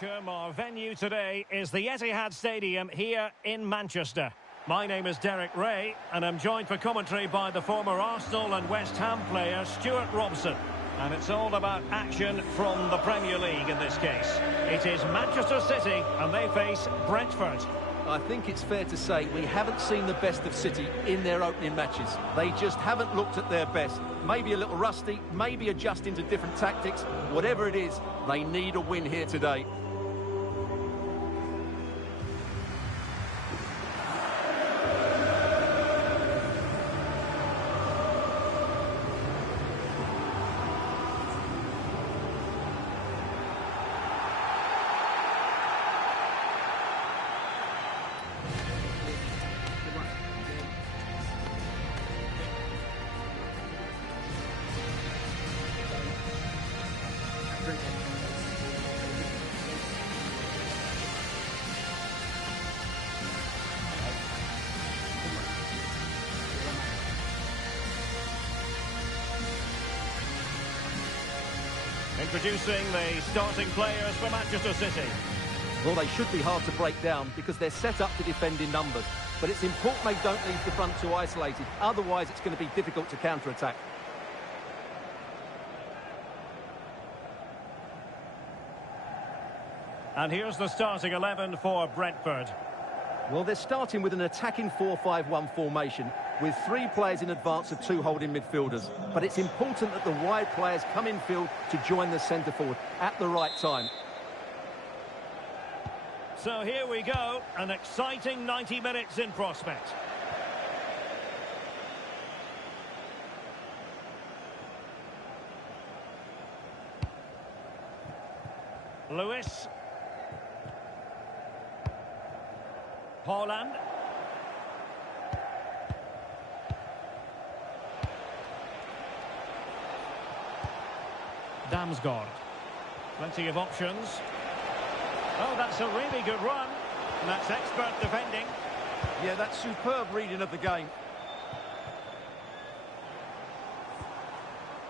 welcome. Our venue today is the Etihad Stadium here in Manchester. My name is Derek Ray, and I'm joined for commentary by the former Arsenal and West Ham player Stuart Robson. And it's all about action from the Premier League in this case. It is Manchester City, and they face Brentford. I think it's fair to say we haven't seen the best of City in their opening matches. They just haven't looked at their best. Maybe a little rusty, maybe adjusting to different tactics. Whatever it is, they need a win here today. Introducing the starting players for Manchester City. Well, they should be hard to break down because they're set up to defend in numbers. But it's important they don't leave the front two isolated. Otherwise, it's going to be difficult to counter-attack. And here's the starting 11 for Brentford. Well, they're starting with an attacking 4-5-1 formation with 3 players in advance of 2 holding midfielders. But it's important that the wide players come in field to join the centre-forward at the right time. So here we go, an exciting 90 minutes in prospect. Lewis. Haaland. Damsgaard. Plenty of options. Oh, that's a really good run. And that's expert defending. Yeah, that's superb reading of the game.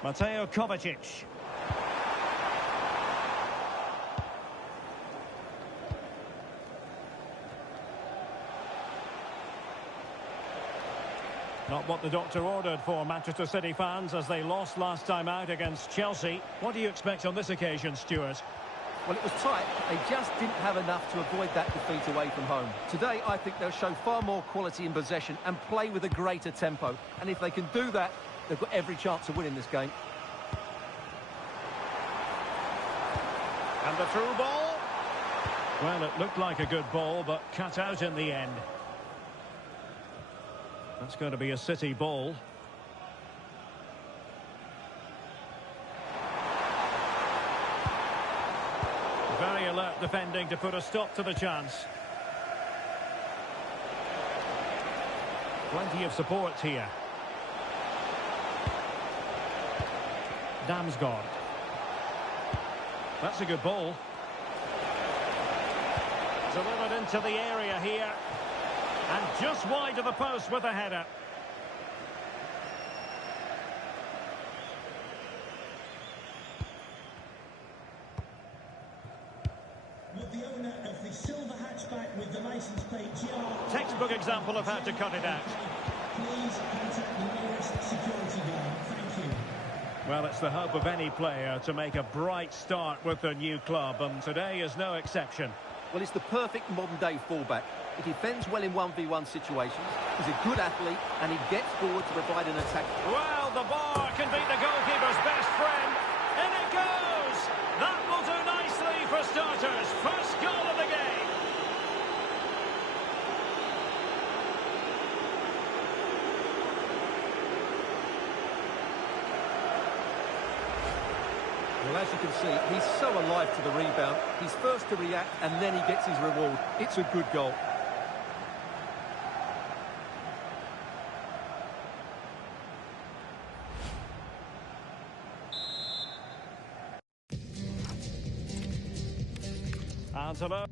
Mateo Kovacic. Not what the doctor ordered for Manchester City fans as they lost last time out against Chelsea. What do you expect on this occasion, Stuart? Well, it was tight. They just didn't have enough to avoid that defeat away from home. Today, I think they'll show far more quality in possession and play with a greater tempo. And if they can do that, they've got every chance of winning this game. And the through ball. Well, it looked like a good ball, but cut out in the end. That's going to be a City ball. Very alert defending to put a stop to the chance. Plenty of support here. Damsgaard. That's a good ball. Delivered into the area here. And just wide of the post with a header. With the owner of the silver hatchback with the license plate GR. Textbook example of how to cut it out. Please contact the nearest security guard. Thank you. Well, it's the hope of any player to make a bright start with their new club, and today is no exception. Well, it's the perfect modern-day fullback. He defends well in 1v1 situations, he's a good athlete, and he gets forward to provide an attack. Well, the bar can beat the goalkeeper's best friend. In it goes! That will do nicely for starters. First goal of the game. Well, as you can see, he's so alive to the rebound. He's first to react, and then he gets his reward. It's a good goal. Angelo.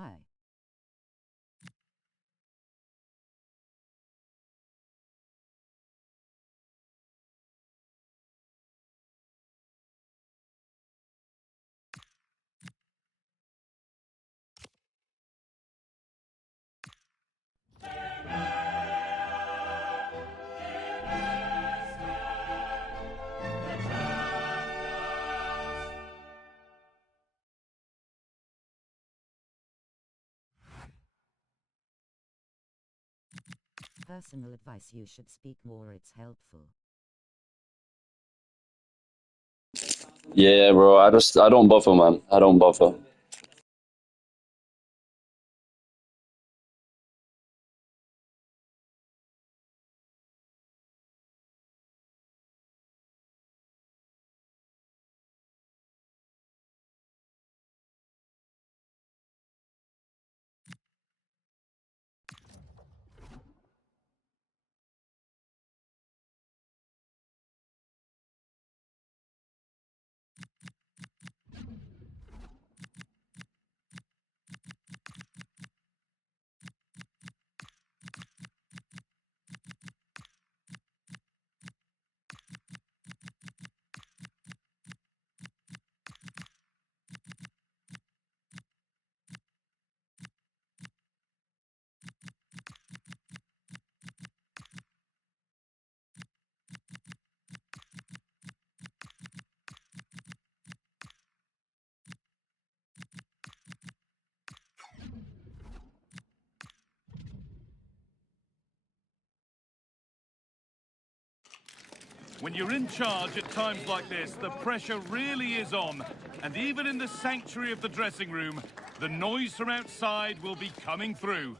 Hi. Personal advice: you should speak more, it's helpful. Yeah, bro. I don't buffer, man. I don't buffer. When you're in charge at times like this, the pressure really is on. And even in the sanctuary of the dressing room, the noise from outside will be coming through.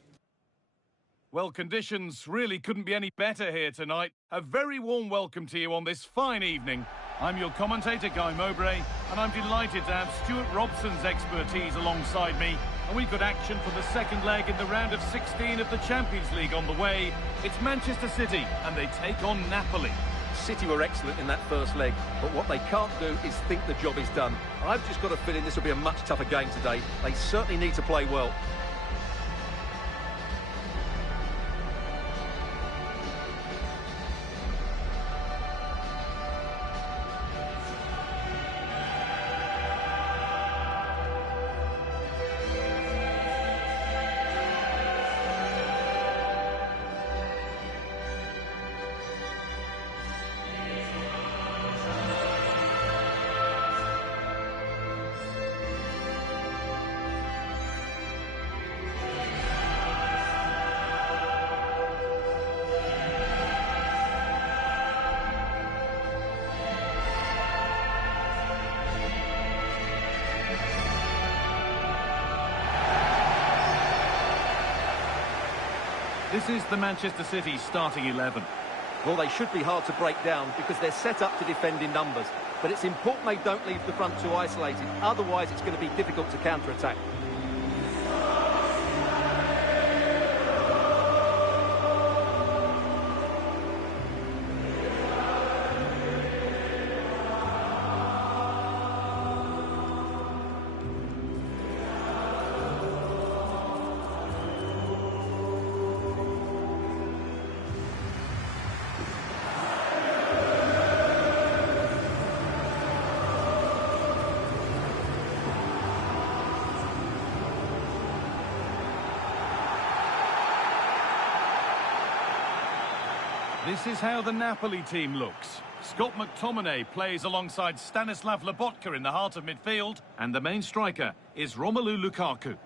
Well, conditions really couldn't be any better here tonight. A very warm welcome to you on this fine evening. I'm your commentator, Guy Mowbray, and I'm delighted to have Stuart Robson's expertise alongside me. And we've got action for the second leg in the round of 16 of the Champions League on the way. It's Manchester City, and they take on Napoli. City were excellent in that first leg, but what they can't do is think the job is done. I've just got a feeling this will be a much tougher game today. They certainly need to play well. This is the Manchester City starting 11. Well, they should be hard to break down because they're set up to defend in numbers. But it's important they don't leave the front too isolated. Otherwise, it's going to be difficult to counter-attack. This is how the Napoli team looks. Scott McTominay plays alongside Stanislav Lobotka in the heart of midfield, and the main striker is Romelu Lukaku.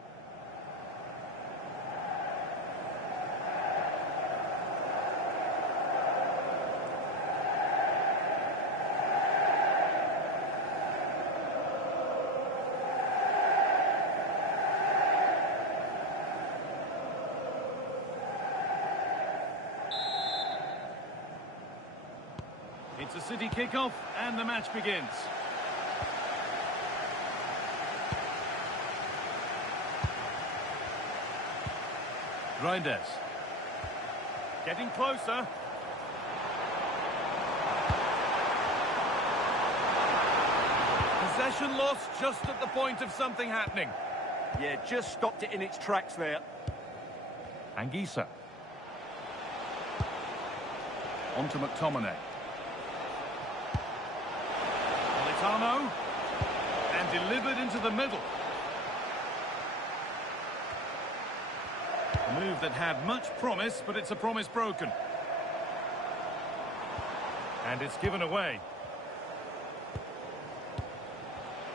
It's a City kickoff, and the match begins. Reinders. Getting closer. Possession lost just at the point of something happening. Yeah, just stopped it in its tracks there. Anguissa. On to McTominay. Politano. And delivered into the middle. A move that had much promise, but it's a promise broken. And it's given away.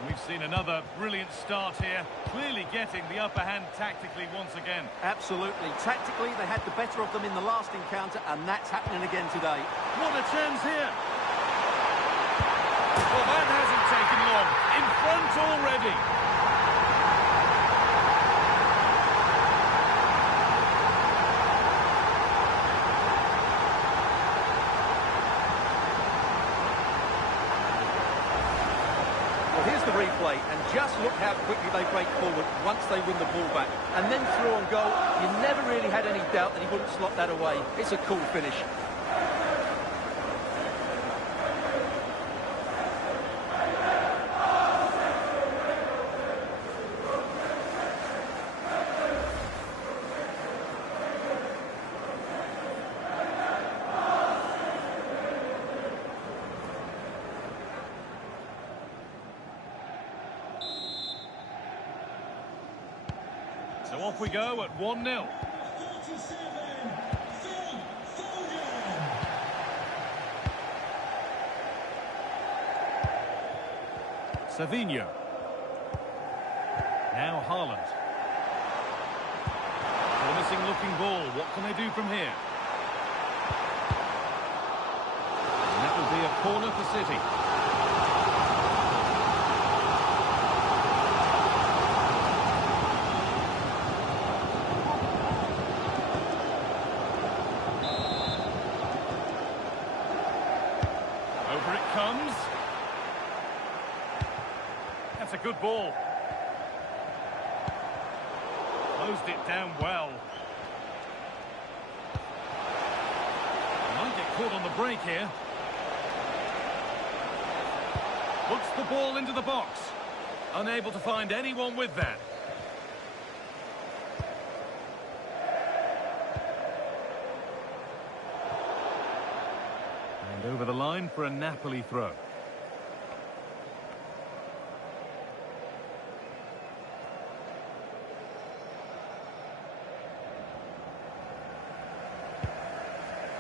We've seen another brilliant start here, clearly getting the upper hand tactically once again. Absolutely. Tactically, they had the better of them in the last encounter, and that's happening again today. What a chance here! Well, that hasn't taken long. In front already. Well, here's the replay, and just look how quickly they break forward once they win the ball back. And then through on goal, you never really had any doubt that he wouldn't slot that away. It's a cool finish. So off we go at 1-0. 47, Phil Foden. Savinho. Now Haaland. Promising looking ball. What can they do from here? And that will be a corner for City. Over it comes. That's a good ball. Closed it down well. Might get caught on the break here. Puts the ball into the box. Unable to find anyone with that. And over the line for a Napoli throw.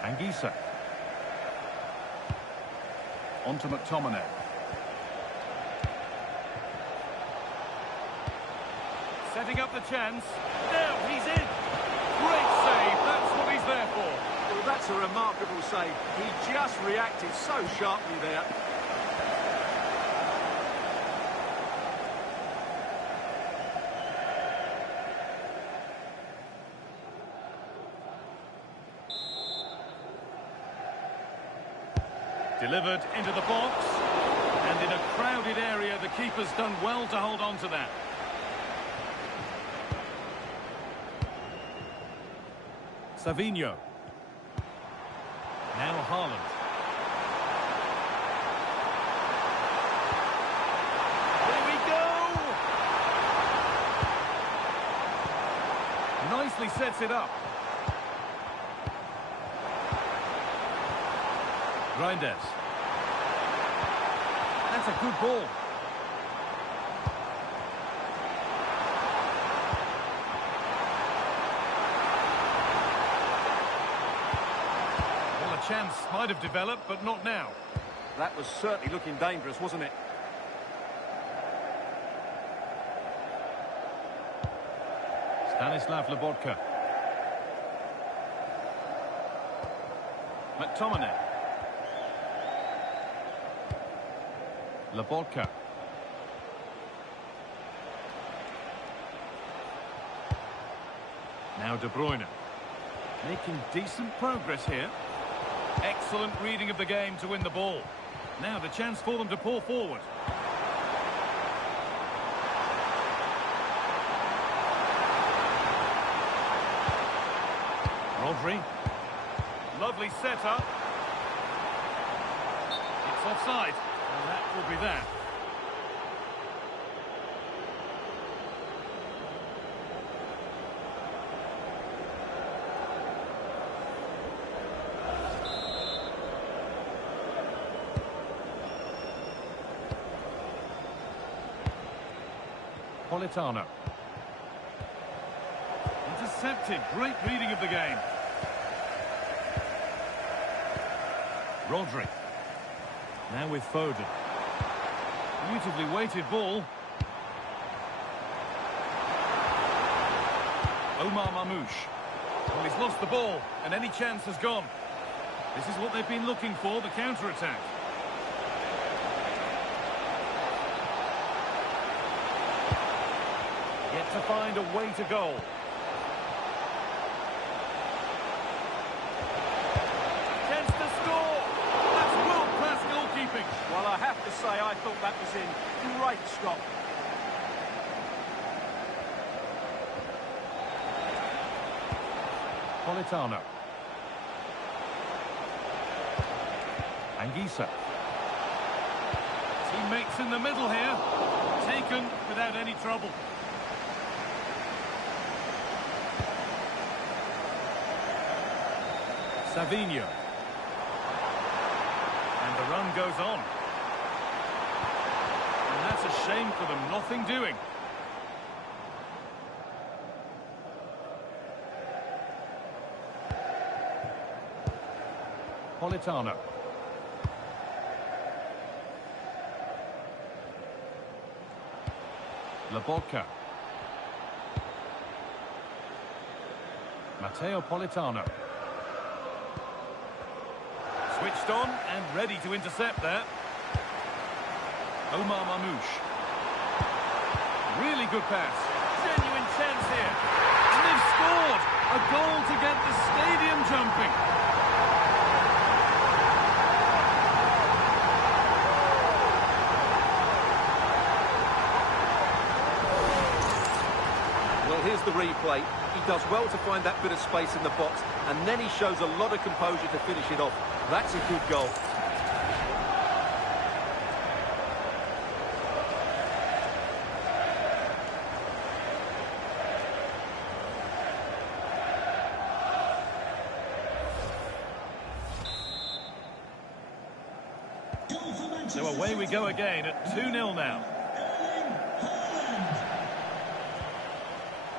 Anguissa. On to McTominay. Setting up the chance. Now he's in. Great save. That's what he's there for. Well, that's a remarkable save. He just reacted so sharply there. Delivered into the box. And in a crowded area, the keeper's done well to hold on to that. Savinho. Now Haaland. Here we go! Nicely sets it up. Reinders. That's a good ball. Well, a chance might have developed, but not now. That was certainly looking dangerous, wasn't it? Stanislav Lobotka. McTominay. Lobotka. Now De Bruyne. Making decent progress here. Excellent reading of the game to win the ball. Now the chance for them to pull forward. Rodri. Lovely setup. It's offside. And that will be that. Politano. Intercepted. Great reading of the game. Rodri. Now with Foden. Beautifully weighted ball. Omar Mamouche. Well, he's lost the ball, and any chance has gone. This is what they've been looking for, the counter-attack. Yet to find a way to goal. Chance to score! That's world-class goalkeeping. Well, I have to say, I thought that was in. Great stop. Politano. Anguissa. Teammates in the middle here. Taken without any trouble. Savinho. And the run goes on. And that's a shame for them. Nothing doing. Politano. Lobotka. Matteo Politano. Switched on and ready to intercept there. Omar Mamouche. Really good pass. Genuine chance here. And they've scored! A goal to get the stadium jumping. Well, here's the replay. He does well to find that bit of space in the box, and then he shows a lot of composure to finish it off. That's a good goal. So away we go again at 2-0 now.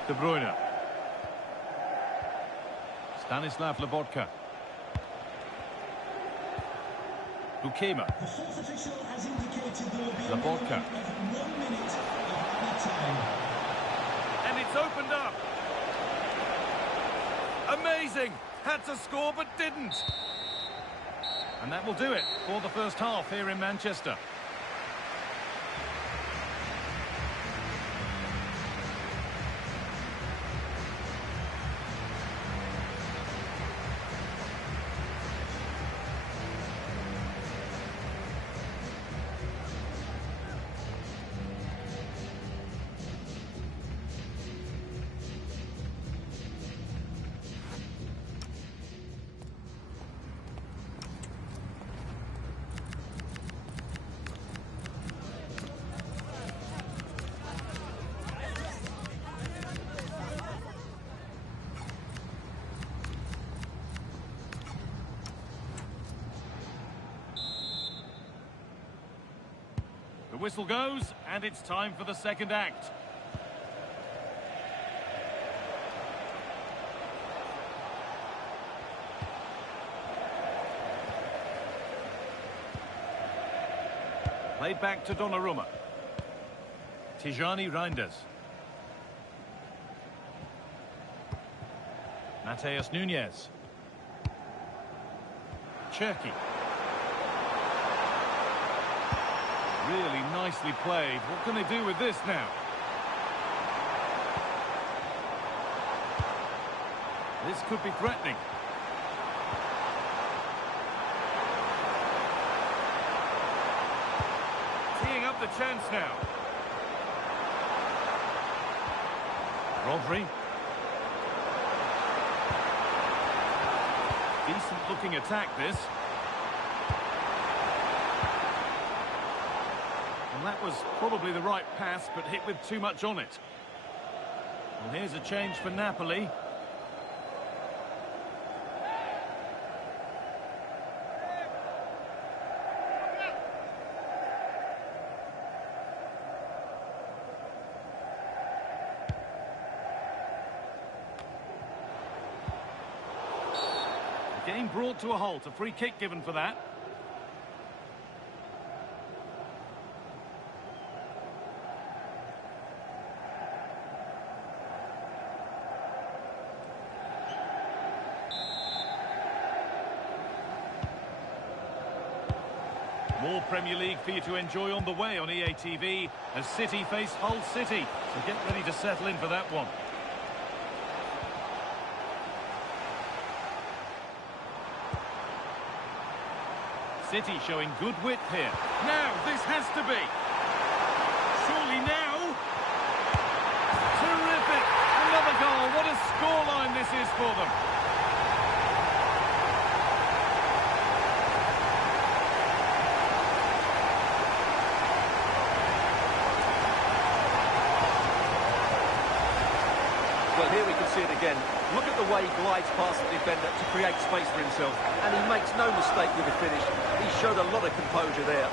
De Bruyne. Stanislav Lobotka. Bukema. The fourth official has indicated there will be Lobotka. of 1 minute of added time. And it's opened up. Amazing. Had to score but didn't. And that will do it for the first half here in Manchester. The whistle goes, and it's time for the second act. Played back to Donnarumma. Tijani Reinders. Mateus Nunes. Cherki. Really nicely played. What can they do with this now? This could be threatening. Teeing up the chance now. Rodri. Decent looking attack this. And that was probably the right pass, but hit with too much on it. Well, here's a change for Napoli. Game brought to a halt. A free kick given for that. More Premier League for you to enjoy on the way on EA TV as City face Hull City. So get ready to settle in for that one. City showing good width here. Now, this has to be. Surely now. Terrific. Another goal. What a scoreline this is for them. Well, here we can see it again. Look at the way he glides past the defender to create space for himself. And he makes no mistake with the finish. He showed a lot of composure there.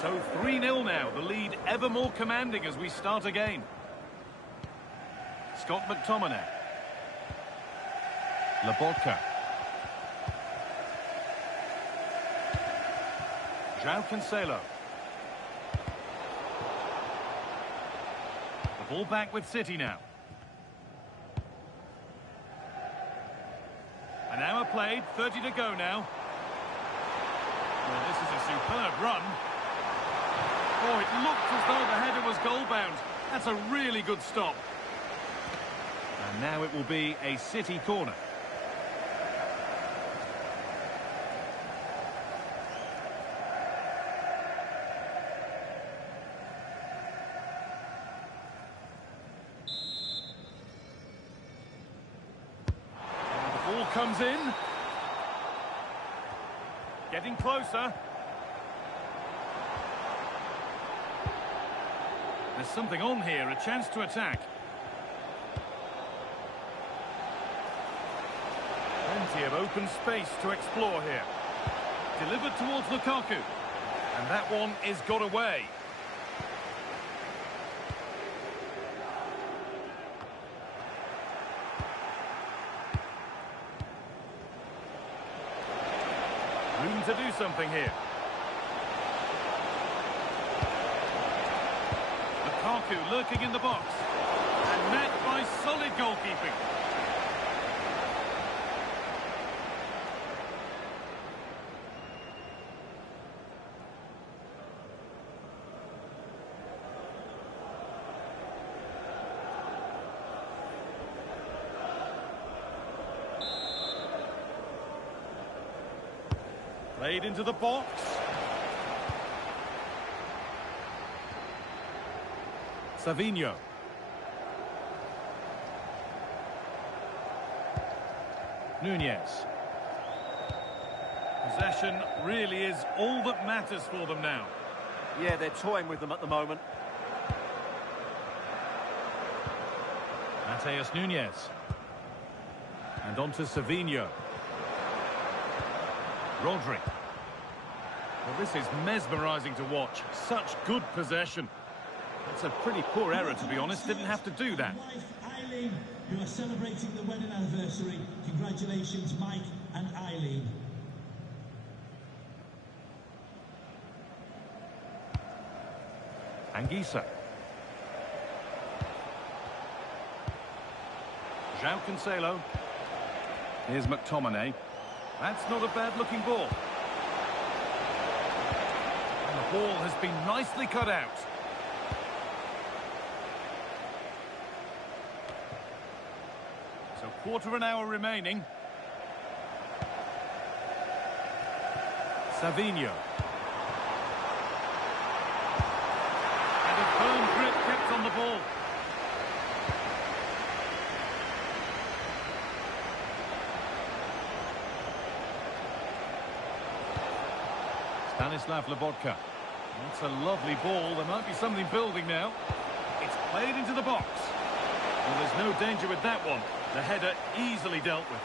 So 3-0 now. The lead ever more commanding as we start again. Scott McTominay. Labotka. João Cancelo. The ball back with City now. An hour played, 30 to go now. Well, this is a superb run. Oh, it looked as though the header was goal-bound. That's a really good stop. And now it will be a City corner. And the ball comes in. Getting closer. There's something on here, a chance to attack. Plenty of open space to explore here. Delivered towards Lukaku. And that one is got away. Room to do something here. Lukaku lurking in the box. And met by solid goalkeeping. Played into the box. Savinho. Nunez. Possession really is all that matters for them now. Yeah, they're toying with them at the moment. Mateus Nunez. And on to Savinho. Rodri. Well, this is mesmerising to watch. Such good possession. That's a pretty poor error, to be honest. Didn't have to do that. Wife Eileen, who are celebrating the wedding anniversary. Congratulations, Mike and Eileen. Anguissa. João Cancelo. Here's McTominay. That's not a bad-looking ball. And the ball has been nicely cut out. So quarter of an hour remaining. Savinho. And a firm grip kept on the ball. Stanislav Labotka. That's a lovely ball. There might be something building now. It's played into the box. Well, there's no danger with that one. The header easily dealt with.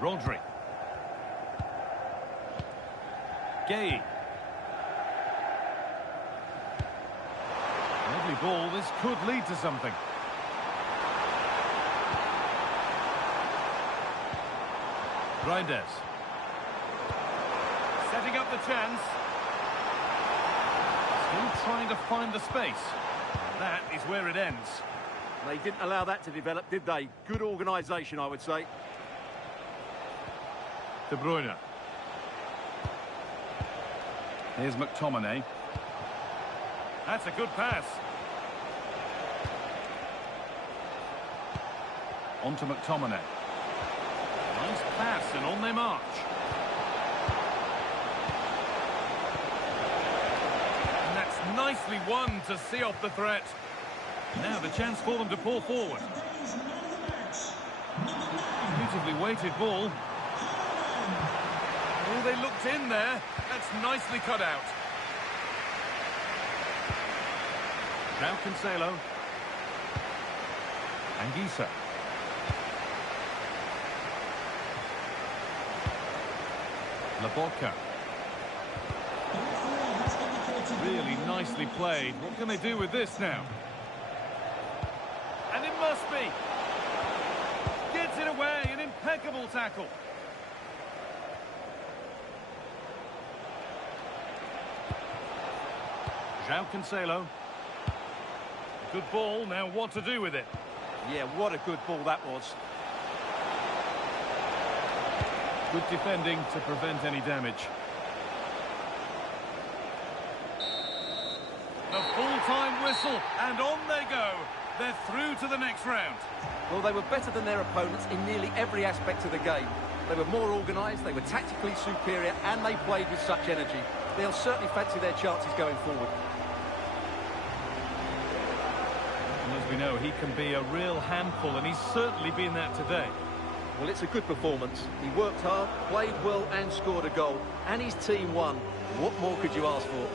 Rodri. Gay. Lovely ball. This could lead to something. Reinders. Setting up the chance. Still trying to find the space. That is where it ends. They didn't allow that to develop, did they? Good organisation, I would say. De Bruyne. Here's McTominay. That's a good pass. On to McTominay. Nice pass, and on they march. And that's nicely won to see off the threat. Now the chance for them to pull forward. Beautifully weighted ball. Oh, they looked in there. That's nicely cut out. Now Cancelo. Anguissa. Labotka. Really nicely played. What can they do with this now? And it must be. Gets it away. An impeccable tackle. João Cancelo. Good ball. Now what to do with it? Yeah, what a good ball that was. Good defending to prevent any damage. The full-time whistle, and on they go. They're through to the next round. Well, they were better than their opponents in nearly every aspect of the game. They were more organised, they were tactically superior, and they played with such energy. They'll certainly fancy their chances going forward. And as we know, he can be a real handful, and he's certainly been that today. Well, it's a good performance. He worked hard, played well and scored a goal. And his team won. What more could you ask for?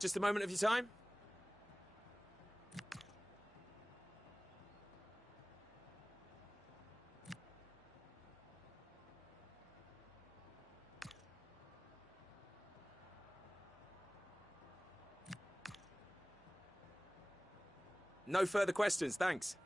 Just a moment of your time. No further questions, thanks.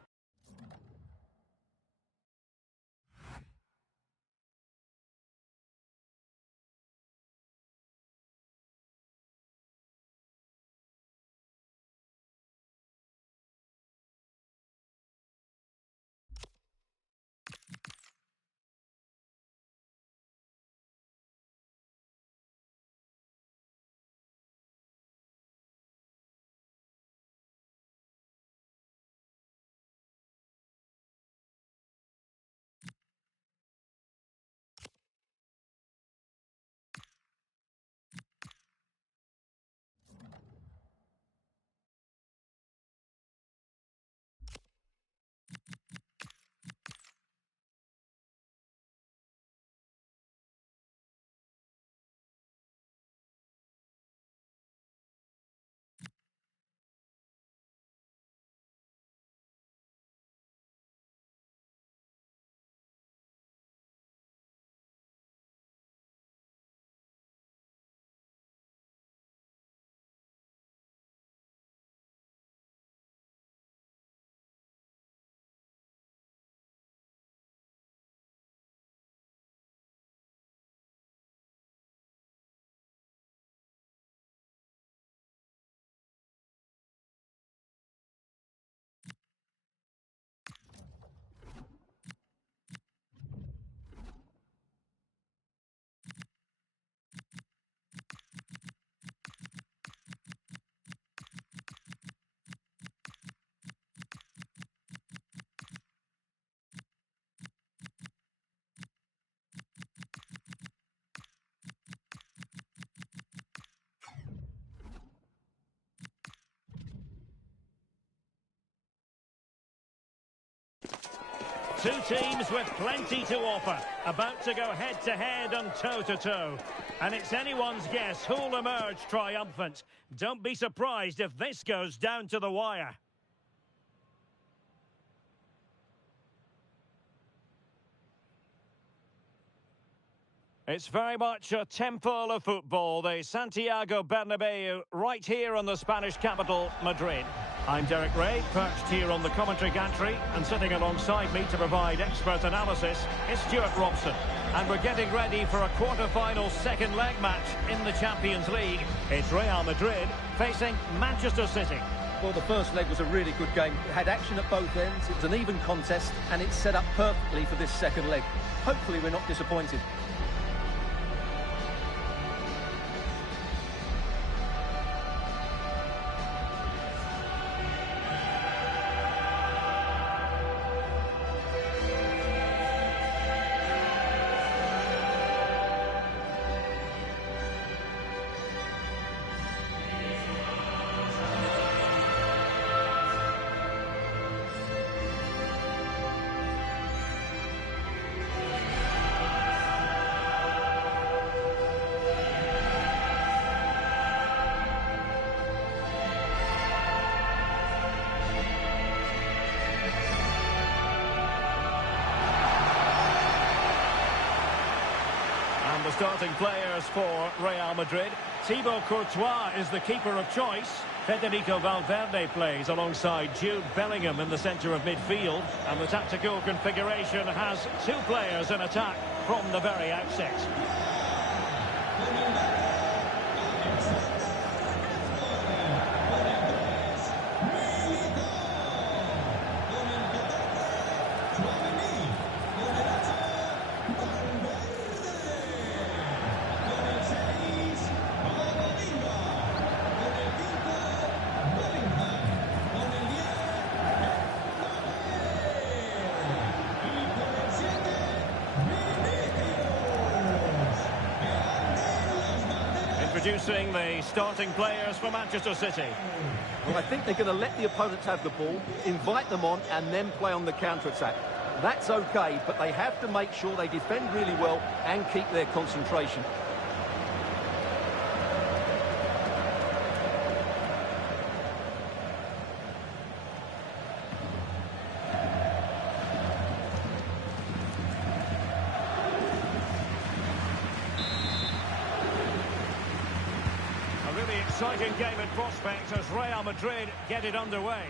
Two teams with plenty to offer, about to go head-to-head and toe-to-toe. And it's anyone's guess who'll emerge triumphant. Don't be surprised if this goes down to the wire. It's very much a temple of football, the Santiago Bernabeu, right here in the Spanish capital, Madrid. I'm Derek Ray, perched here on the commentary gantry, and sitting alongside me to provide expert analysis is Stuart Robson. And we're getting ready for a quarter-final second leg match in the Champions League. It's Real Madrid facing Manchester City. Well, the first leg was a really good game. It had action at both ends, it was an even contest, and it's set up perfectly for this second leg. Hopefully we're not disappointed. The starting players for Real Madrid. Thibaut Courtois is the keeper of choice. Federico Valverde plays alongside Jude Bellingham in the centre of midfield. And the tactical configuration has two players in attack from the very outset. Introducing the starting players for Manchester City. Well, I think they're going to let the opponents have the ball, invite them on, and then play on the counter-attack. That's okay, but they have to make sure they defend really well and keep their concentration. Exciting game in prospect as Real Madrid get it underway.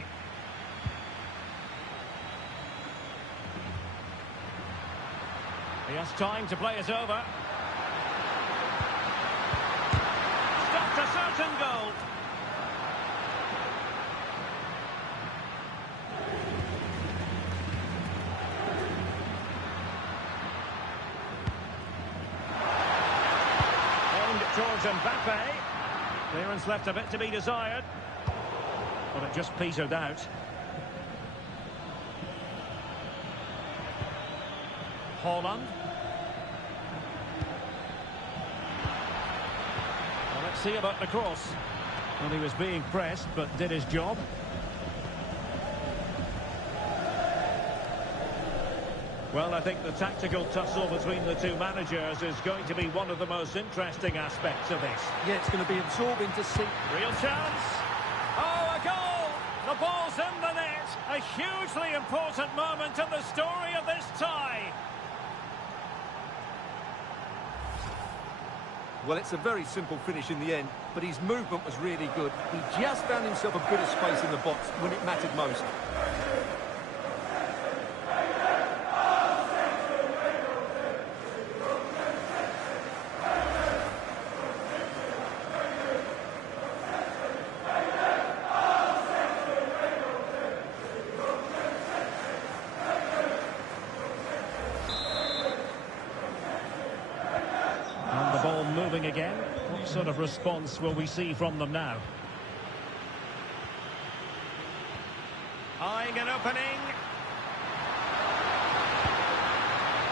He has time to play it over. Stopped a certain goal. Aimed towards Mbappe. Clearance left a bit to be desired, but it just petered out. Haaland. Well, let's see about the cross. Well, he was being pressed, but did his job. Well, I think the tactical tussle between the two managers is going to be one of the most interesting aspects of this. Yeah, it's going to be absorbing to see. Real chance. Oh, a goal! The ball's in the net. A hugely important moment in the story of this tie. Well, it's a very simple finish in the end, but his movement was really good. He just found himself a bit of space in the box when it mattered most. Moving again. What sort of response will we see from them now? Eyeing an opening.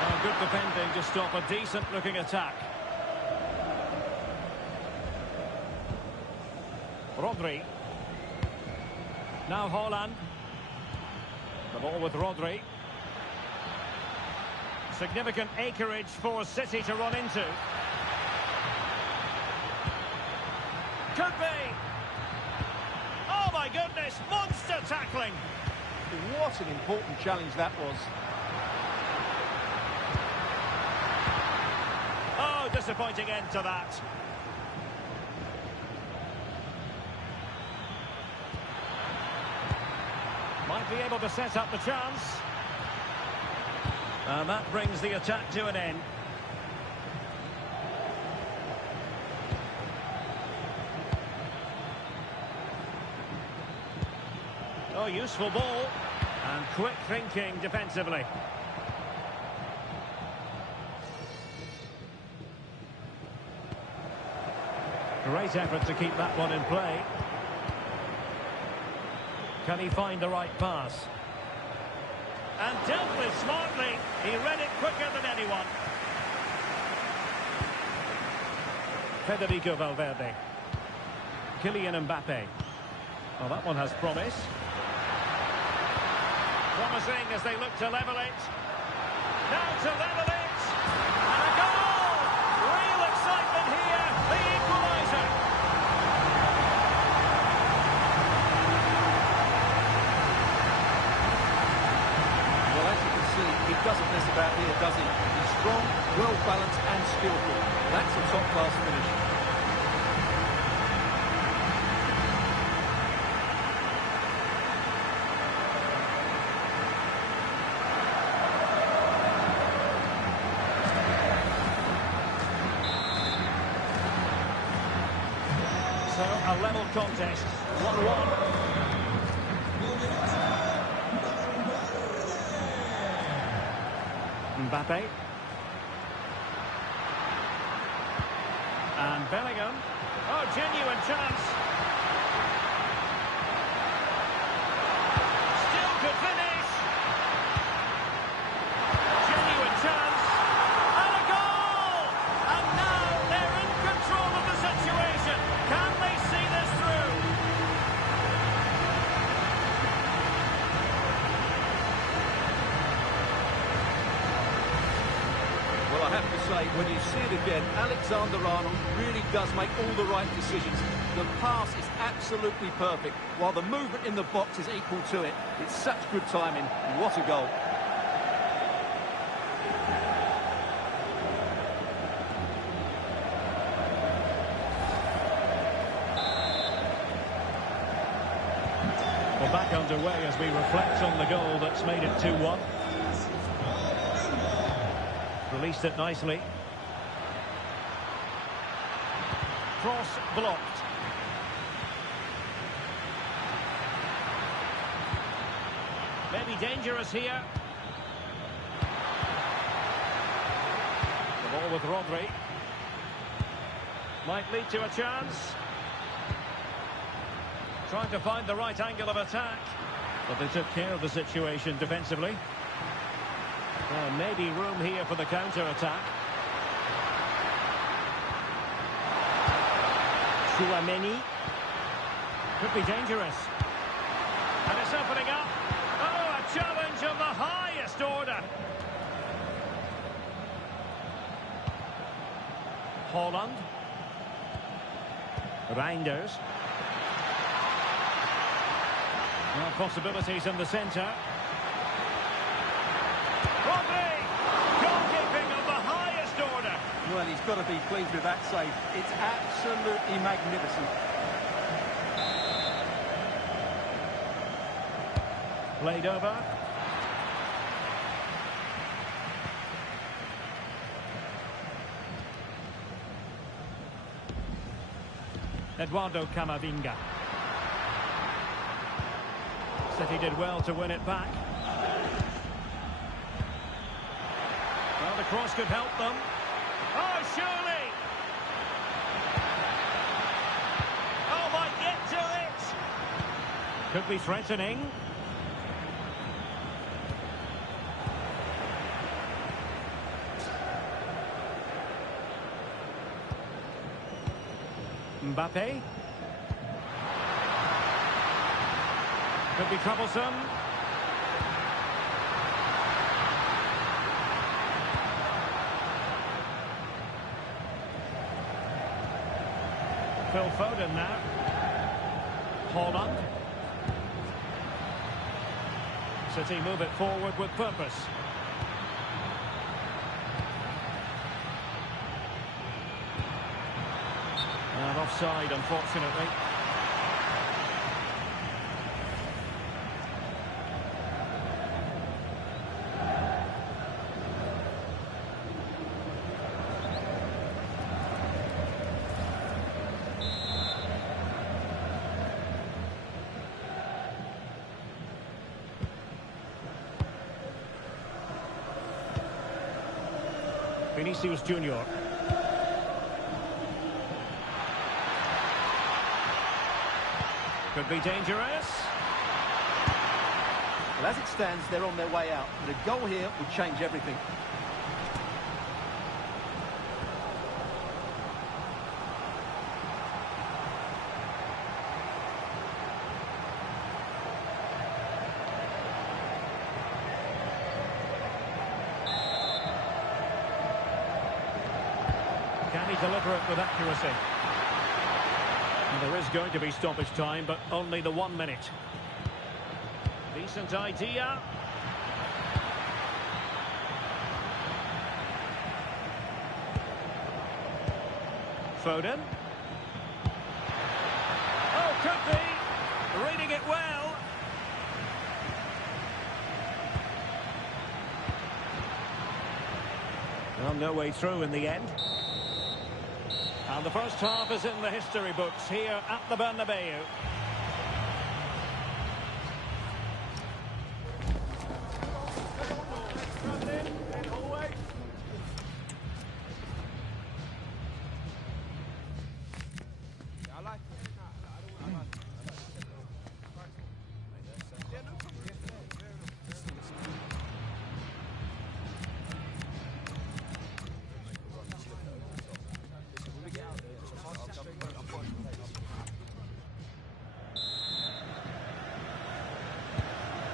Oh, good defending to stop a decent-looking attack. Rodri. Now Haaland. The ball with Rodri. Significant acreage for City to run into. Could be. Oh my goodness, monster tackling. What an important challenge that was. Oh, disappointing end to that. Might be able to set up the chance. And that brings the attack to an end. Oh, useful ball. And quick thinking defensively. Great effort to keep that one in play. Can he find the right pass? And dealt with smartly. He read it quicker than anyone. Federico Valverde. Kylian Mbappe. Well, that one has promise. Promising as they look to level it. Now to level it. And a goal! Real excitement here. The equaliser. Well, as you can see, he doesn't mess about here, does he? He's strong, well-balanced and skillful. That's a top-class finish. So, a level contest. 1-1. Mbappe. And Bellingham. Oh, genuine chance. Still could finish. Genuine chance. And a goal! And now they're in control of the situation. Can they see this through? Well, I have to say, when you see it again, Alexander-Arnold really does make all the right decisions. The pass is absolutely perfect, while the movement in the box is equal to it. It's such good timing. What a goal. Well, back underway as we reflect on the goal that's made it 2-1. Released it nicely. Cross blocked. Maybe dangerous here. The ball with Rodri. Might lead to a chance. Trying to find the right angle of attack. But they took care of the situation defensively. Well, maybe room here for the counter-attack. Chouameni. Could be dangerous. And it's opening up. Oh, a challenge of the highest order. Holland. Reinders. Well, possibilities in the centre. Rodri! Goalkeeping of the highest order. Well, he's got to be pleased with that save. It's absolutely magnificent. Played over. Eduardo Camavinga. City did well to win it back. Well, the cross could help them. Oh, surely! Oh, might get to it! Could be threatening. Mbappe. Could be troublesome. Phil Foden now. Holland. City move it forward with purpose. And offside, unfortunately. Vinicius Junior. Could be dangerous. Well, as it stands, they're on their way out. And a goal here would change everything. Can he deliver it with accuracy? And there is going to be stoppage time, but only the 1 minute. Decent idea. Foden. Oh, could be. Reading it well. Well, no way through in the end. And the first half is in the history books here at the Bernabeu.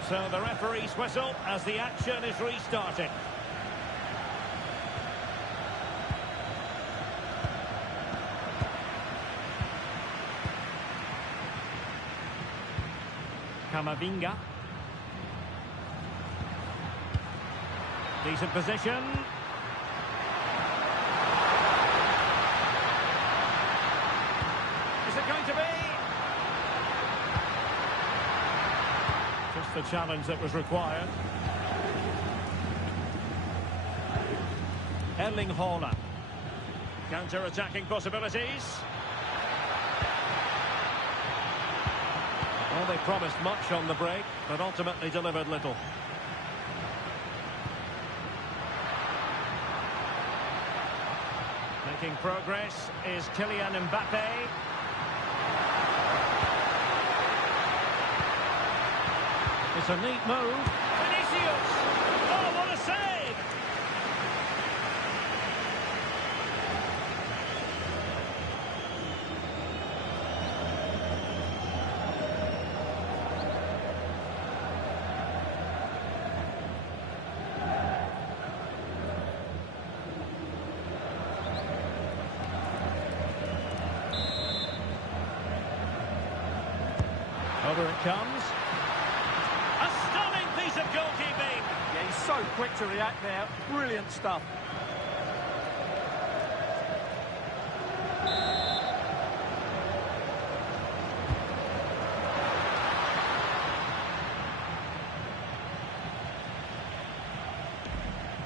So the referee's whistle as the action is restarting. Camavinga. Decent position. Is it going to be? Just the challenge that was required. Erling Haaland. Counter-attacking possibilities. Well, they promised much on the break, but ultimately delivered little. Making progress is Kylian Mbappe. It's a neat move. Vinicius! Oh, what a save! Over it comes. A stunning piece of goalkeeping. Yeah, he's so quick to react there. Brilliant stuff.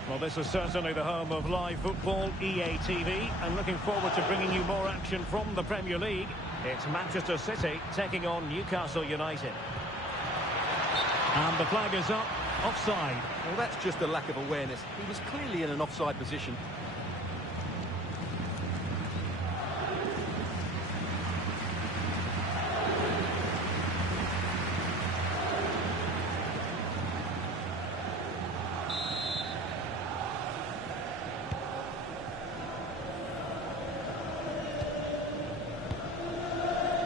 Well, this is certainly the home of live football, EA TV, and looking forward to bringing you more action from the Premier League. It's Manchester City taking on Newcastle United. And the flag is up, offside. Well, that's just a lack of awareness. He was clearly in an offside position.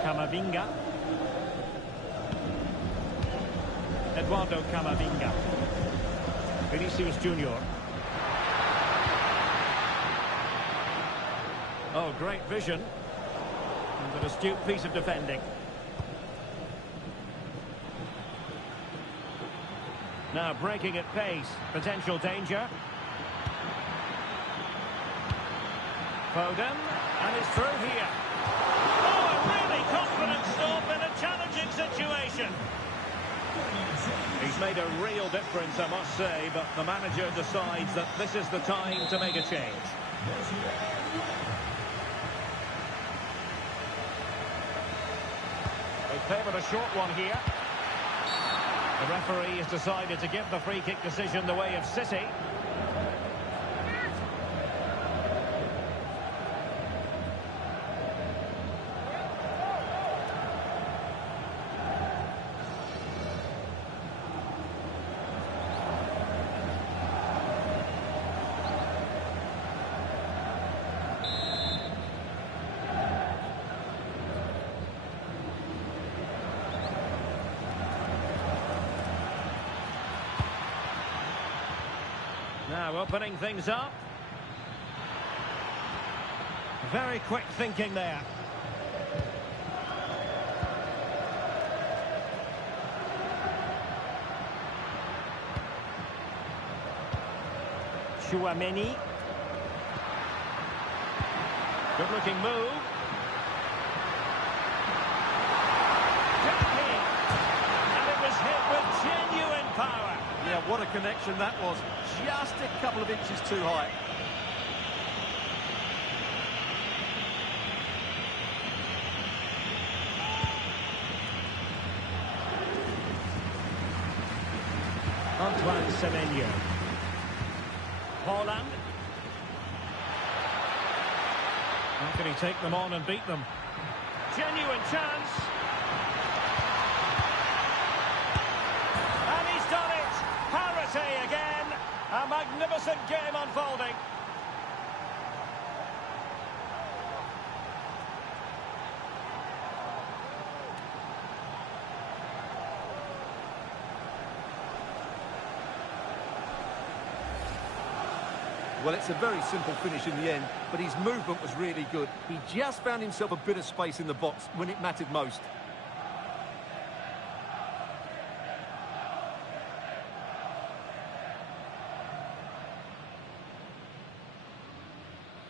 Camavinga. Eduardo Camavinga. Vinicius Junior. Oh, great vision. And an astute piece of defending. Now breaking at pace. Potential danger. Foden. And it's through here. Oh, a really confident stop in a challenging situation. He's made a real difference, I must say, but the manager decides that this is the time to make a change. They favoured a short one here. The referee has decided to give the free kick decision the way of City. Now opening things up. Very quick thinking there. Tchouaméni. Good looking move. And it was hit with genuine power. Yeah, what a connection that was. Just a couple of inches too high. Antoine Semenyo. Haaland. How can he take them on and beat them? Genuine chance. And he's done it. Parity again. A magnificent game unfolding. Well, it's a very simple finish in the end, but his movement was really good. He just found himself a bit of space in the box when it mattered most.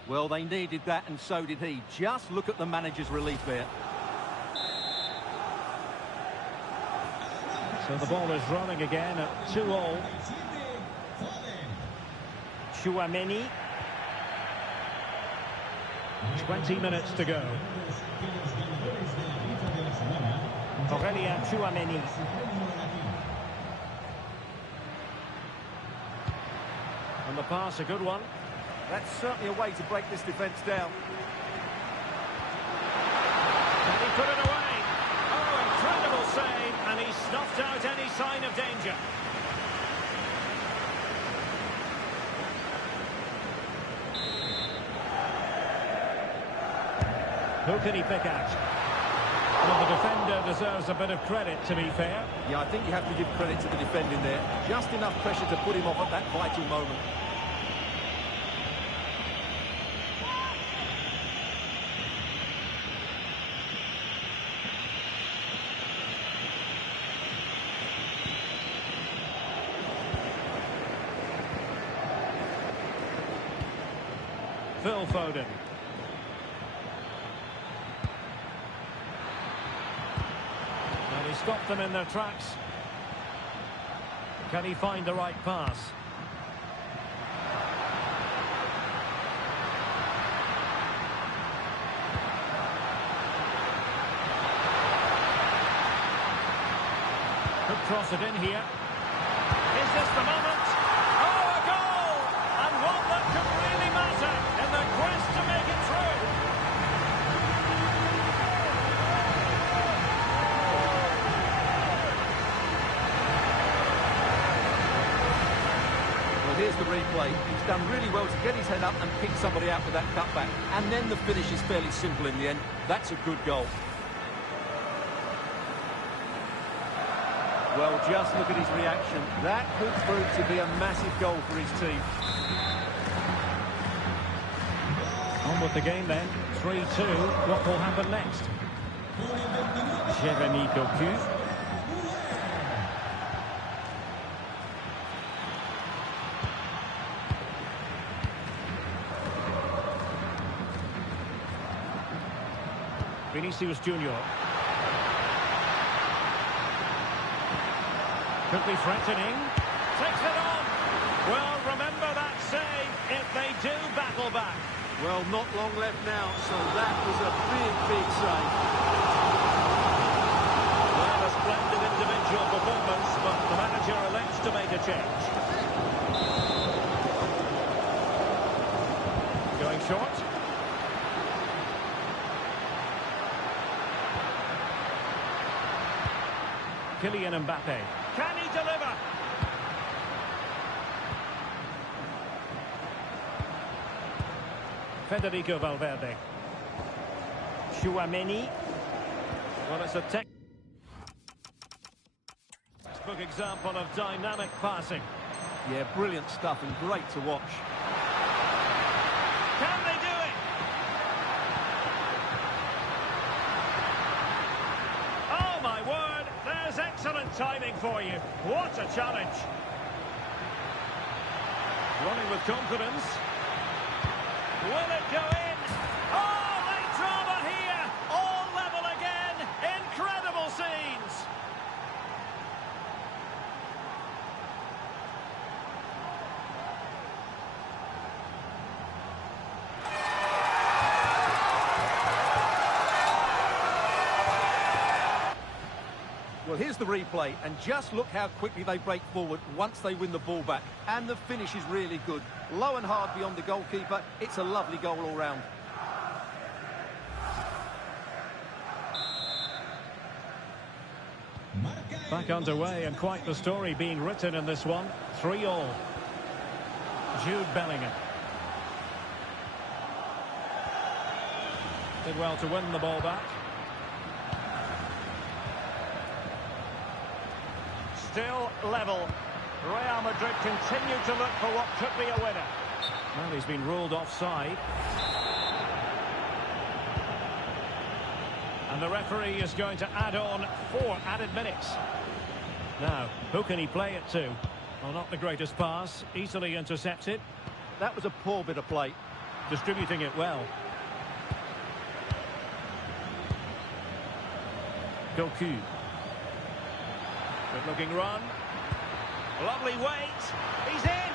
Well, they needed that, and so did he. Just look at the manager's relief there. So the ball is running again at 2-all. Tchouaméni. 20 minutes to go. Aurélien Tchouaméni. And the pass, a good one. That's certainly a way to break this defence down. And he put it away. Oh, incredible save, and he snuffed out any sign of danger. Who can he pick out? Well, the defender deserves a bit of credit, to be fair. Yeah, I think you have to give credit to the defending there. Just enough pressure to put him off at that vital moment. Phil Foden. And he stopped them in their tracks. Can he find the right pass? Could cross it in here. Is this the moment? Oh, a goal! And one that could really matter in the quest to make it through. Well, here's the replay. He's done really well to get his head up and pick somebody out with that cutback. And then the finish is fairly simple in the end. That's a good goal. Well, just look at his reaction. That could prove to be a massive goal for his team. On with the game then. 3-2. What will happen next? Jeremy Doku. Vinicius Junior. Could be threatening. Takes it on. Well, remember that save if they do battle back. Well, not long left now, so that was a big, big save. Well, a splendid individual performance, but the manager elects to make a change. Going short. Kylian Mbappe. Can he deliver? Federico Valverde. Tchouaméni. Well, it's a textbook example of dynamic passing. Yeah, brilliant stuff and great to watch. Can they do it? Oh, my word. There's excellent timing for you. What a challenge. Running with confidence. Will it go in? Oh, late drama here. All level again. Incredible scenes. Well, here's the replay, and just look how quickly they break forward once they win the ball back. And the finish is really good. Low and hard beyond the goalkeeper. It's a lovely goal all round. Back underway, and quite the story being written in this one. 3-3. Jude Bellingham. Did well to win the ball back. Still level. Real Madrid continue to look for what could be a winner. Well, he's been ruled offside. And the referee is going to add on 4 added minutes. Now, who can he play it to? Well, not the greatest pass. Easily intercepted. That was a poor bit of play. Distributing it well. Doku. Good looking run. Lovely weight. He's in.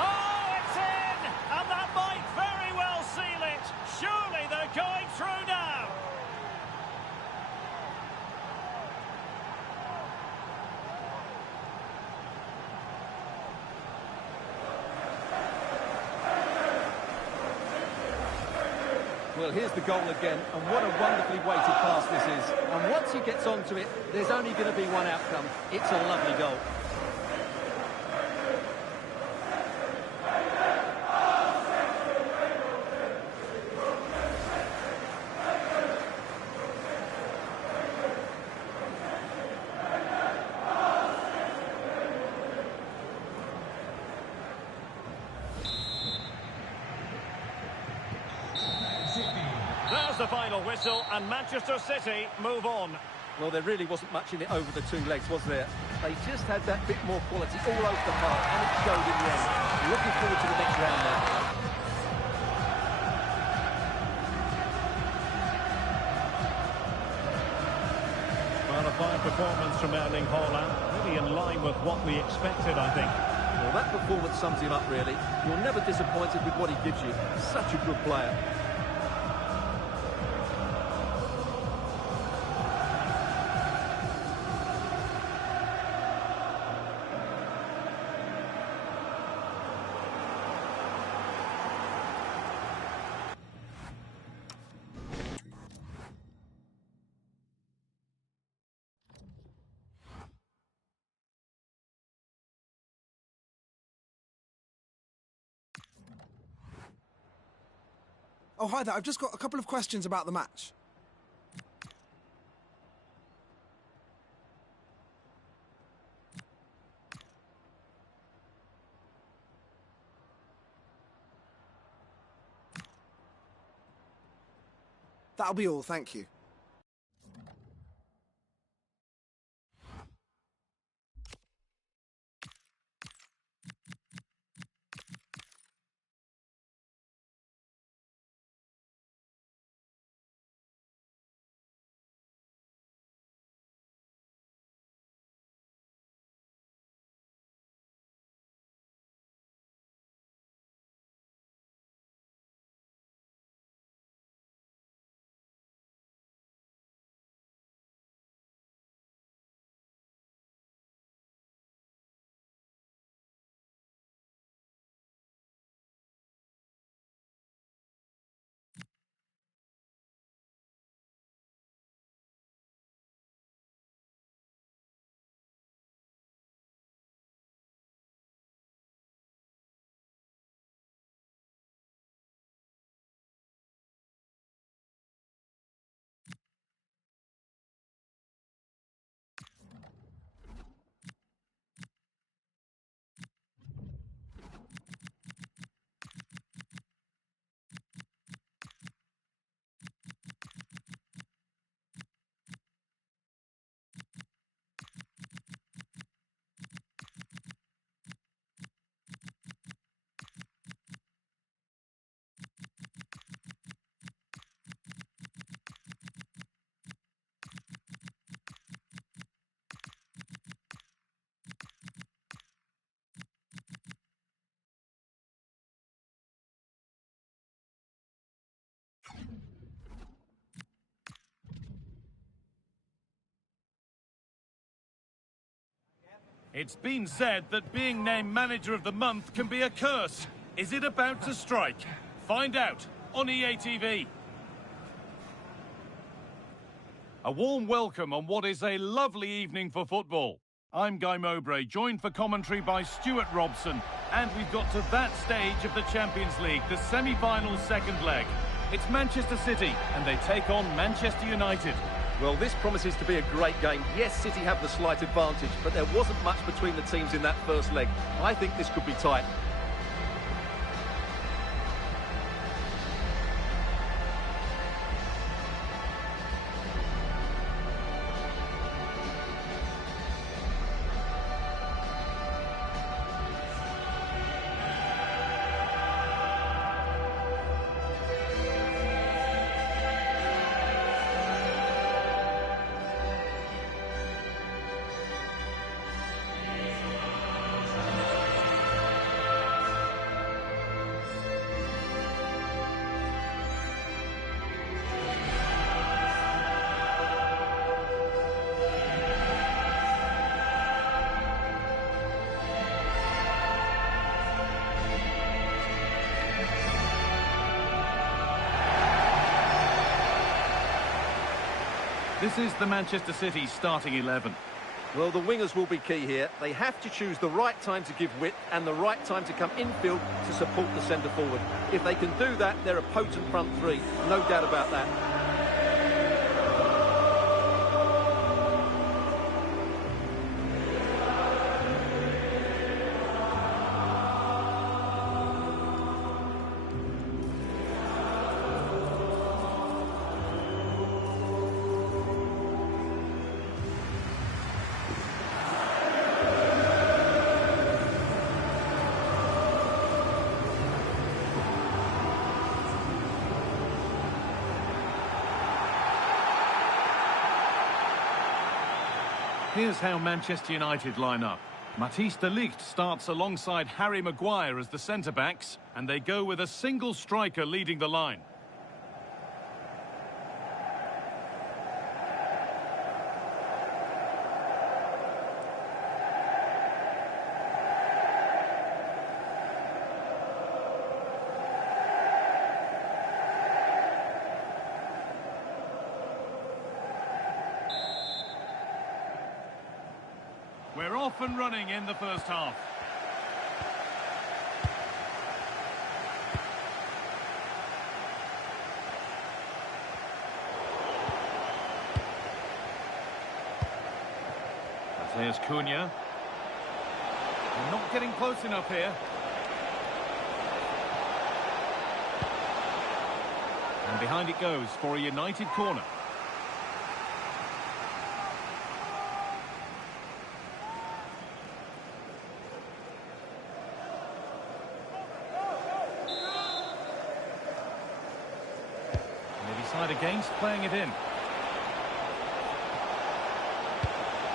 Oh, it's in. And that might very well seal it. Surely they're going through now. Well, here's the goal again, and what a wonderfully weighted pass this is. And once he gets onto it, there's only going to be one outcome. It's a lovely goal. There's the final whistle, and Manchester City move on. Well, there really wasn't much in it over the 2 legs, was there? They just had that bit more quality all over the park, and it showed in the end. Looking forward to the next round now. Well, a fine performance from Erling Haaland, really in line with what we expected, I think. Well, that performance sums him up, really. You're never disappointed with what he gives you. Such a good player. Oh, hi there. I've just got a couple of questions about the match. That'll be all, thank you. It's been said that being named Manager of the Month can be a curse. Is it about to strike? Find out on EA TV. A warm welcome on what is a lovely evening for football. I'm Guy Mowbray, joined for commentary by Stuart Robson. And we've got to that stage of the Champions League, the semi-final second leg. It's Manchester City, and they take on Manchester United. Well, this promises to be a great game. Yes, City have the slight advantage, but there wasn't much between the teams in that first leg. I think this could be tight. This is the Manchester City starting 11. Well, the wingers will be key here. They have to choose the right time to give width and the right time to come infield to support the centre forward. If they can do that, they're a potent front three. No doubt about that. Here's how Manchester United line up. Matthijs de Ligt starts alongside Harry Maguire as the centre-backs, and they go with a single striker leading the line. We're off and running in the first half. There's Cunha. They're not getting close enough here. And behind it goes for a United corner. They decide against playing it in.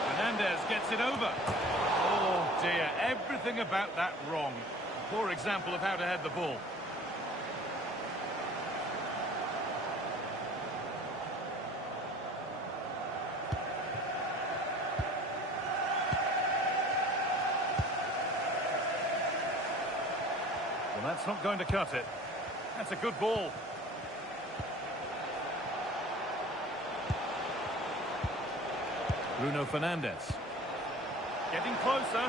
Fernandez gets it over. Oh dear, everything about that wrong. Poor example of how to head the ball. Well, that's not going to cut it. That's a good ball. Bruno Fernandes. Getting closer.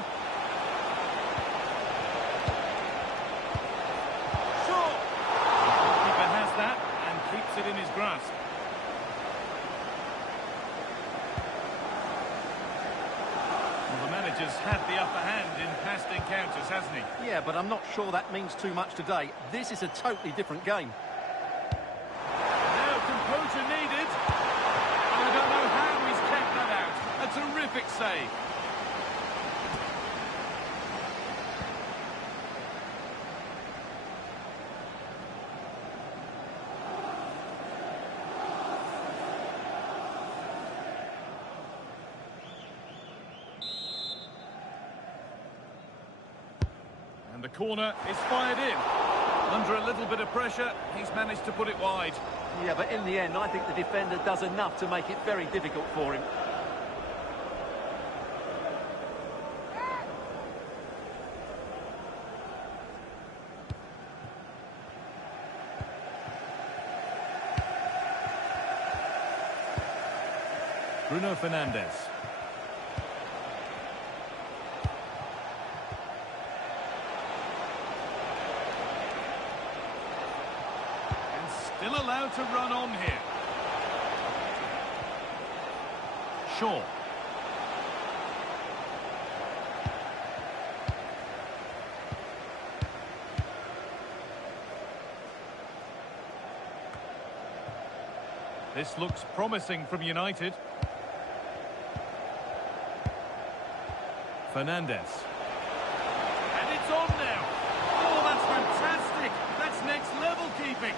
Sure. The keeper has that and keeps it in his grasp. Well, the manager's had the upper hand in past encounters, hasn't he? Yeah, but I'm not sure that means too much today. This is a totally different game. Now composure needed. I don't know how he's kept that out. A terrific save. And the corner is fired in. Under a little bit of pressure, he's managed to put it wide. Yeah, but in the end, I think the defender does enough to make it very difficult for him. Bruno Fernandes. Still allowed to run on here. Shaw. This looks promising from United. Fernandes. And it's on now. Oh, that's fantastic. That's next level keeping.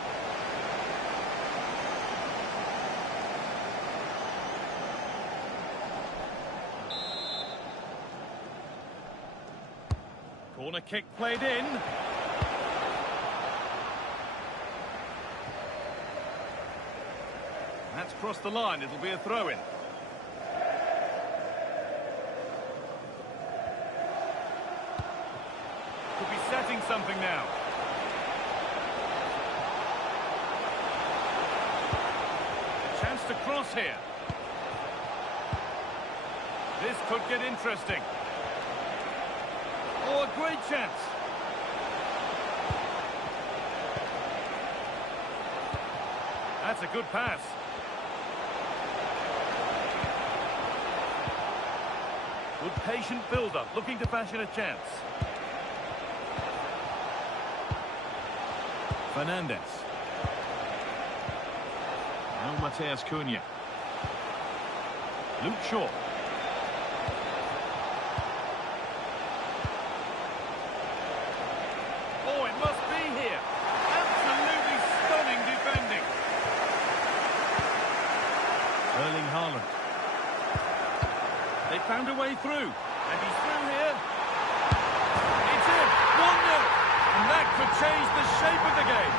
Corner kick played in. That's crossed the line. It'll be a throw-in. Could be setting something now. A chance to cross here. This could get interesting. Oh, a great chance. That's a good pass. Good patient build-up, looking to fashion a chance. Fernandes. Now Mateus Cunha. Luke Shaw. Oh, it must be here. Absolutely stunning defending. Erling Haaland. They found a way through. And he's through here. It's in. 1-0. And that could change the shape of the game.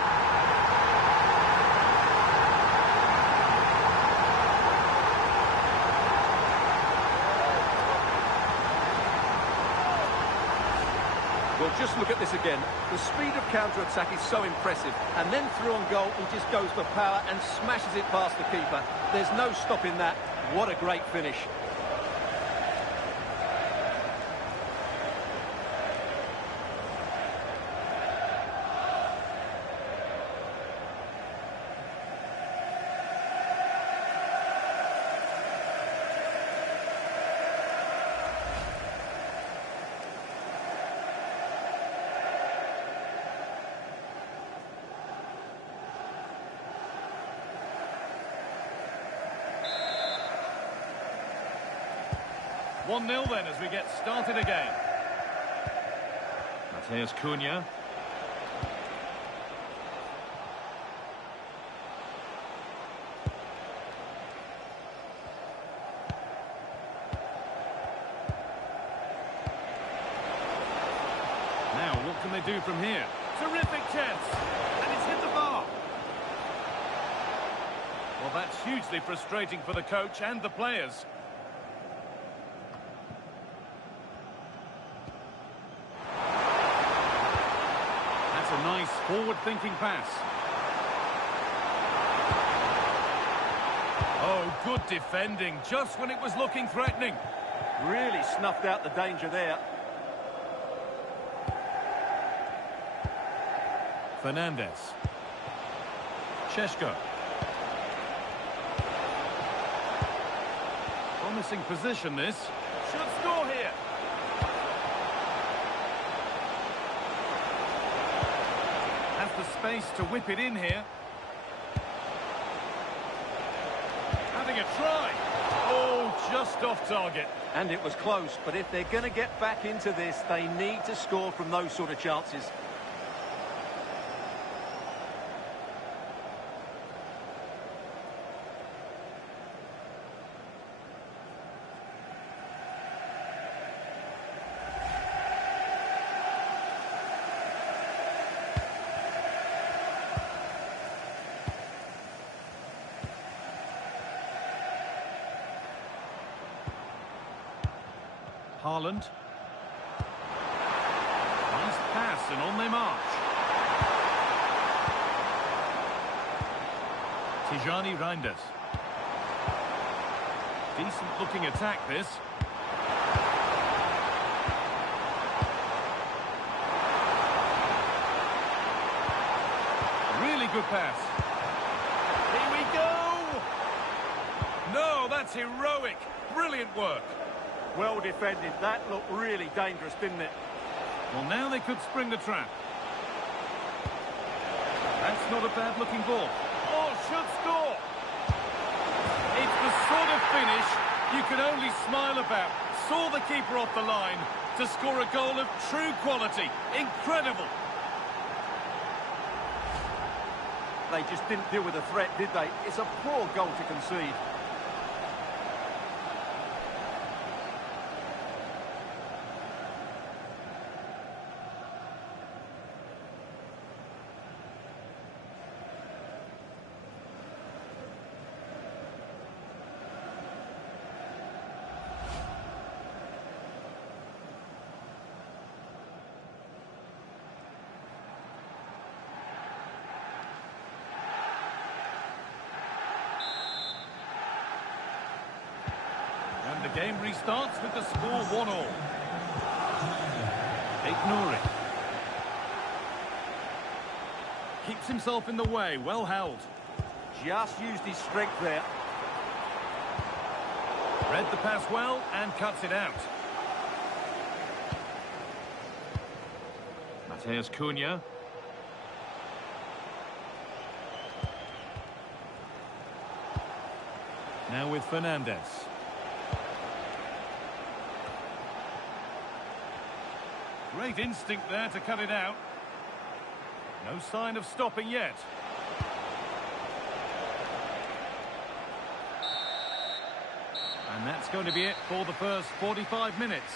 Well, just look at this again. The speed of counter-attack is so impressive. And then through on goal, he just goes for power and smashes it past the keeper. There's no stopping that. What a great finish. 1-0 then as we get started again. Matheus Cunha. Now, what can they do from here? Terrific chance! And it's hit the bar! Well, that's hugely frustrating for the coach and the players. That's a nice forward-thinking pass. Oh, good defending, just when it was looking threatening. Really snuffed out the danger there. Fernandes. Šeško. Promising position, this. Should score here. Has the space to whip it in here. Having a try. Oh, just off target. And it was close, but if they're going to get back into this, they need to score from those sort of chances. Haaland. Nice pass and on they march. Tijani Reinders. Decent looking attack this. Really good pass. Here we go! No, that's heroic. Brilliant work. Well defended. That looked really dangerous, didn't it? Well, now they could spring the trap. That's not a bad-looking ball. Oh, should score! It's the sort of finish you can only smile about. Saw the keeper off the line to score a goal of true quality. Incredible! They just didn't deal with the threat, did they? It's a poor goal to concede. And the game restarts with the score 1-1. Ignore it. Keeps himself in the way, well held. Just used his strength there. Read the pass well and cuts it out. Matheus Cunha. Now with Fernandes. Great instinct there to cut it out. No sign of stopping yet. And that's going to be it for the first 45 minutes.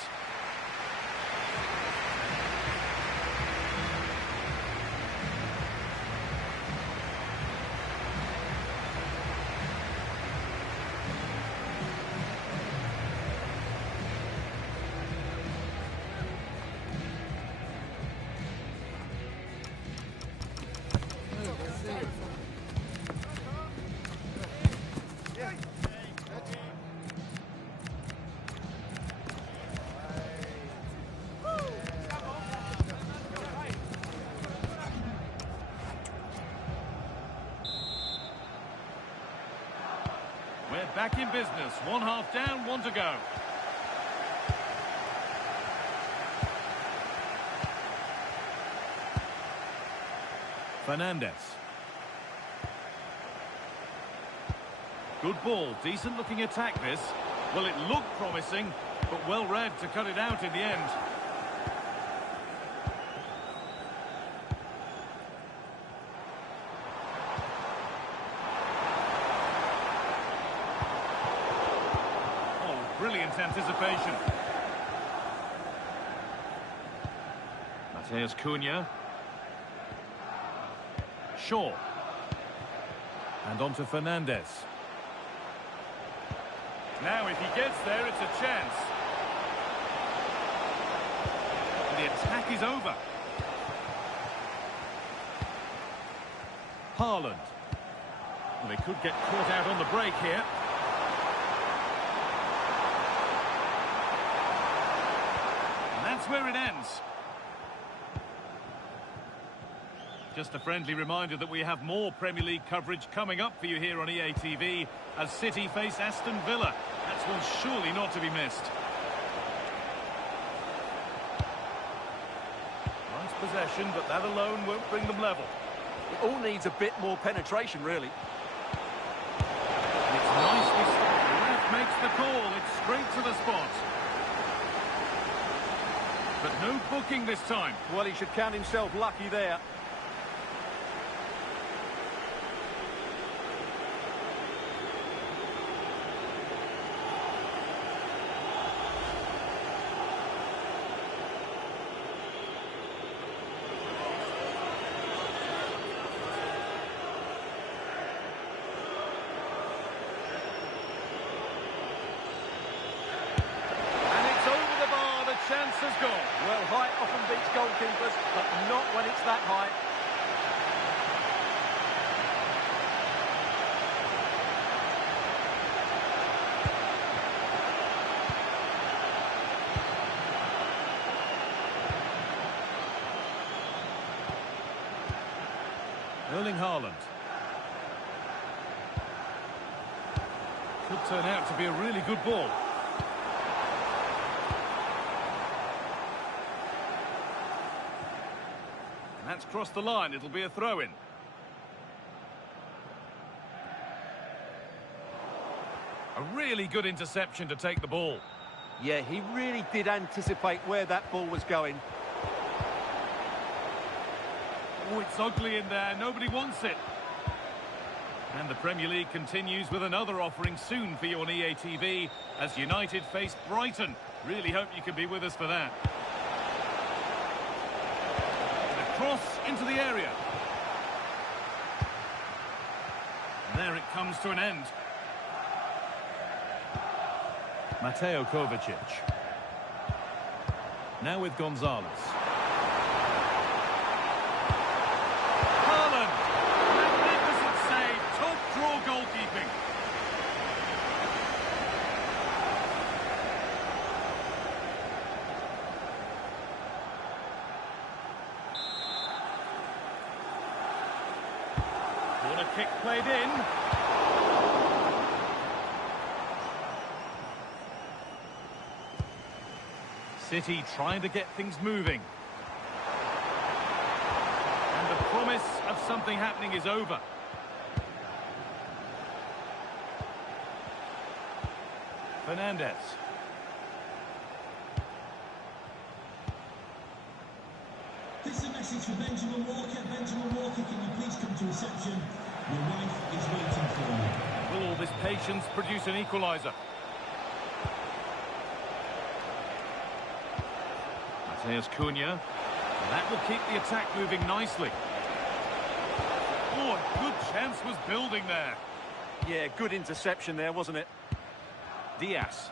We're back in business. One half down, one to go. Fernandes. Good ball, decent looking attack this. Well, it looked promising, but well read to cut it out in the end. Oh, brilliant anticipation. Mateus Cunha. Shaw. And on to Fernandez. Now, if he gets there, it's a chance. And the attack is over. Haaland. Well, they could get caught out on the break here. And that's where it ends. Just a friendly reminder that we have more Premier League coverage coming up for you here on EA TV as City face Aston Villa. That's one surely not to be missed. Nice possession, but that alone won't bring them level. It all needs a bit more penetration, really. And it's nicely stopped. The ref makes the call. It's straight to the spot. But no booking this time. Well, he should count himself lucky there. Chance has gone. Well, height often beats goalkeepers, but not when it's that high. Erling Haaland. Could turn out to be a really good ball. That's crossed the line. It'll be a throw-in. A really good interception to take the ball. Yeah, he really did anticipate where that ball was going. Oh, it's ugly in there. Nobody wants it. And the Premier League continues with another offering soon for you on EA TV as United face Brighton. Really hope you can be with us for that. Cross into the area. And there it comes to an end. Mateo Kovacic. Now with Gonzalez. Haaland. Magnificent save. Top draw goalkeeping. Corner kick played in. City trying to get things moving. And the promise of something happening is over. Fernandez. This is a message for Benjamin Walker. Benjamin Walker, can you please come to reception? Your wife is waiting for you. Will all this patience produce an equaliser? Mateus Cunha. And that will keep the attack moving nicely. Oh, a good chance was building there. Yeah, good interception there, wasn't it? Diaz.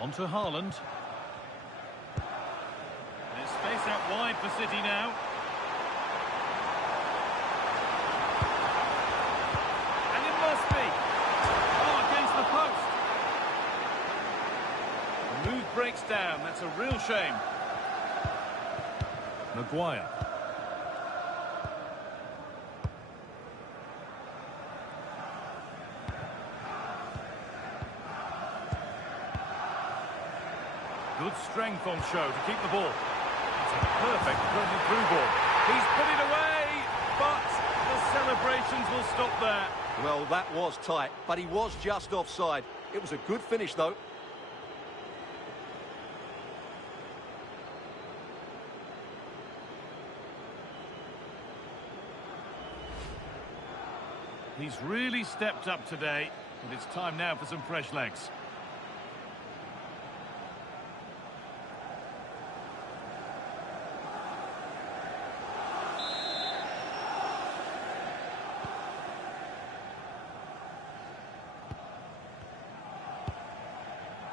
On to Haaland. There's space out wide for City now. And it must be. Oh, against the post. The move breaks down. That's a real shame. Maguire. Good strength on show to keep the ball. It's a perfect through ball. He's put it away, but the celebrations will stop there. Well, that was tight, but he was just offside. It was a good finish, though. He's really stepped up today, and it's time now for some fresh legs.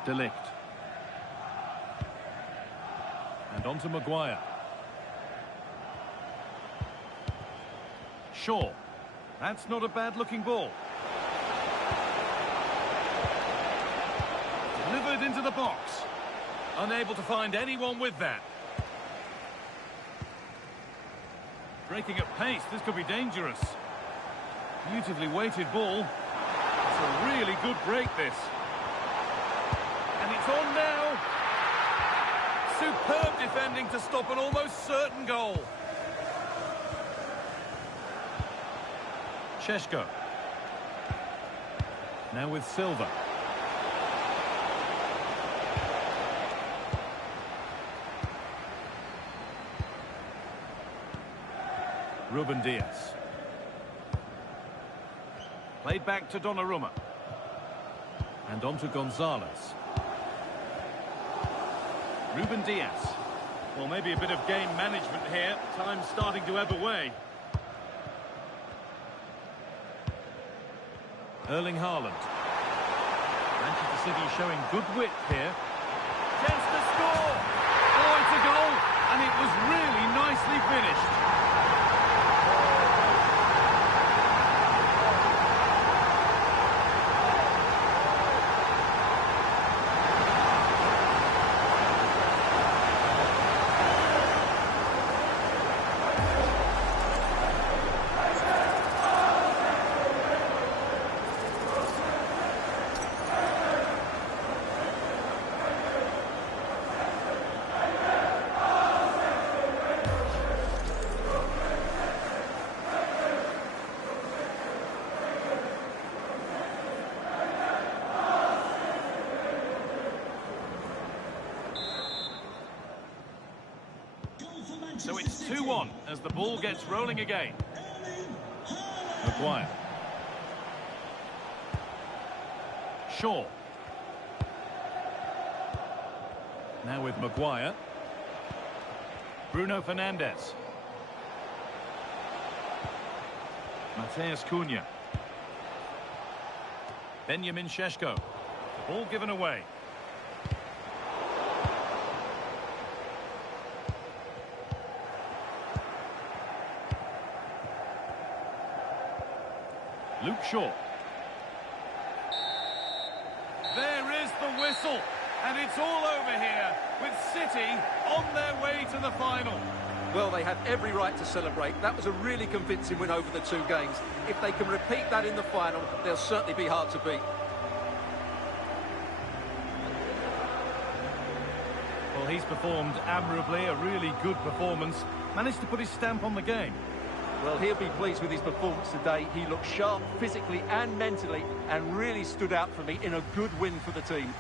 De Ligt. And on to Maguire. Shaw. That's not a bad-looking ball. Delivered into the box. Unable to find anyone with that. Breaking at pace, this could be dangerous. Beautifully weighted ball. It's a really good break, this. And it's on now. Superb defending to stop an almost certain goal. Šeško. Now with Silva. Ruben Diaz. Played back to Donnarumma. And on to Gonzalez. Ruben Diaz. Well, maybe a bit of game management here. Time's starting to ebb away. Erling Haaland. Manchester City showing good width here. Chance to score! Oh, it's a goal! And it was really nicely finished. So it's 2-1 as the ball gets rolling again. Maguire. Shaw. Now with Maguire. Bruno Fernandes. Matheus Cunha. Benjamin Šeško. Ball given away. Luke Shaw. There is the whistle, and it's all over here, with City on their way to the final. Well, they have every right to celebrate. That was a really convincing win over the two games. If they can repeat that in the final, they'll certainly be hard to beat. Well, he's performed admirably, a really good performance. Managed to put his stamp on the game. Well, he'll be pleased with his performance today. He looked sharp physically and mentally and really stood out for me in a good win for the team.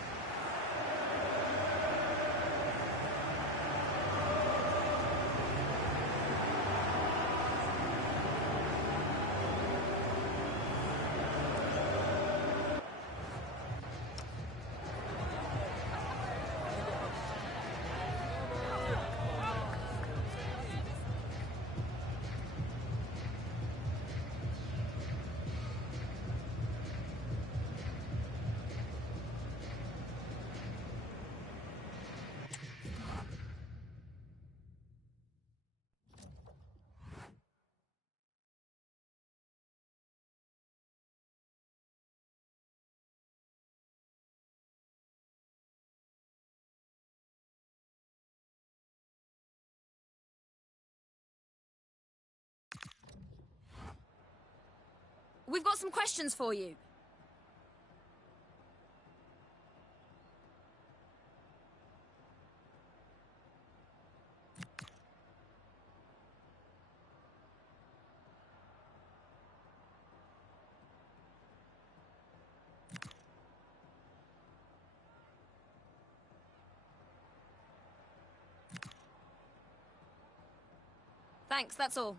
We've got some questions for you. Thanks, that's all.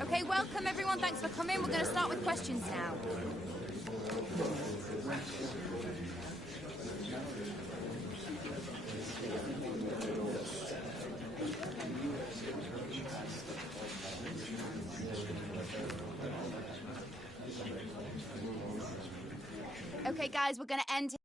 Okay, welcome everyone. Thanks for coming. We're going to start with questions now. Okay, guys, we're going to end.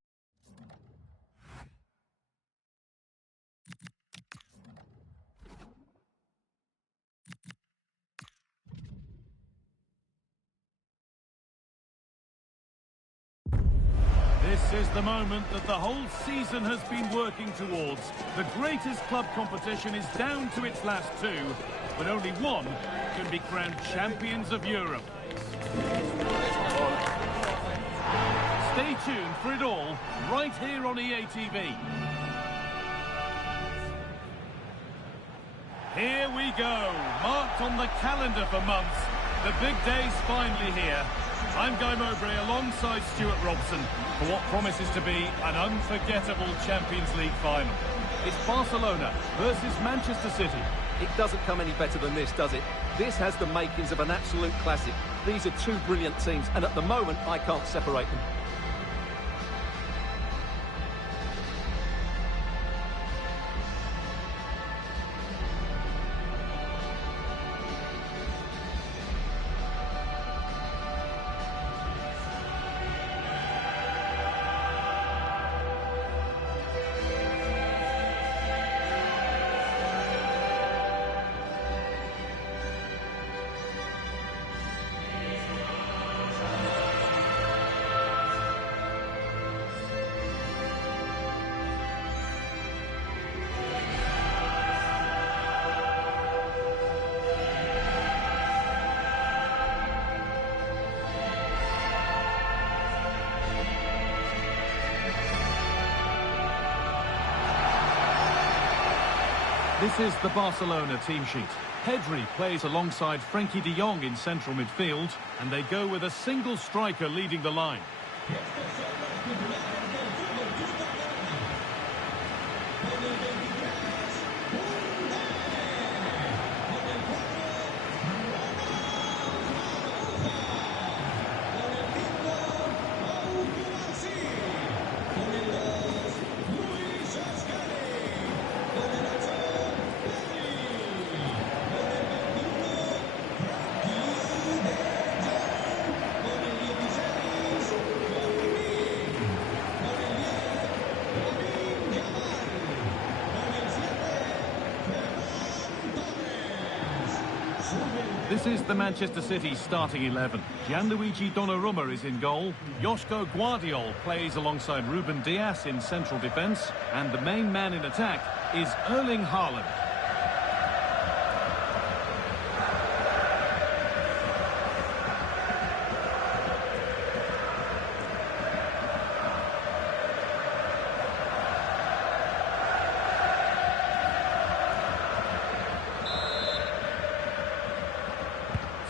This is the moment that the whole season has been working towards. The greatest club competition is down to its last two, but only one can be crowned champions of Europe. Stay tuned for it all, right here on EA TV. Here we go, marked on the calendar for months. The big day's finally here. I'm Guy Mowbray alongside Stuart Robson for what promises to be an unforgettable Champions League final. It's Barcelona versus Manchester City. It doesn't come any better than this, does it? This has the makings of an absolute classic. These are two brilliant teams, and at the moment, I can't separate them. This is the Barcelona team sheet. Pedri plays alongside Frenkie de Jong in central midfield, and they go with a single striker leading the line. This is the Manchester City starting 11. Gianluigi Donnarumma is in goal. Joško Guardiol plays alongside Ruben Dias in central defence. And the main man in attack is Erling Haaland.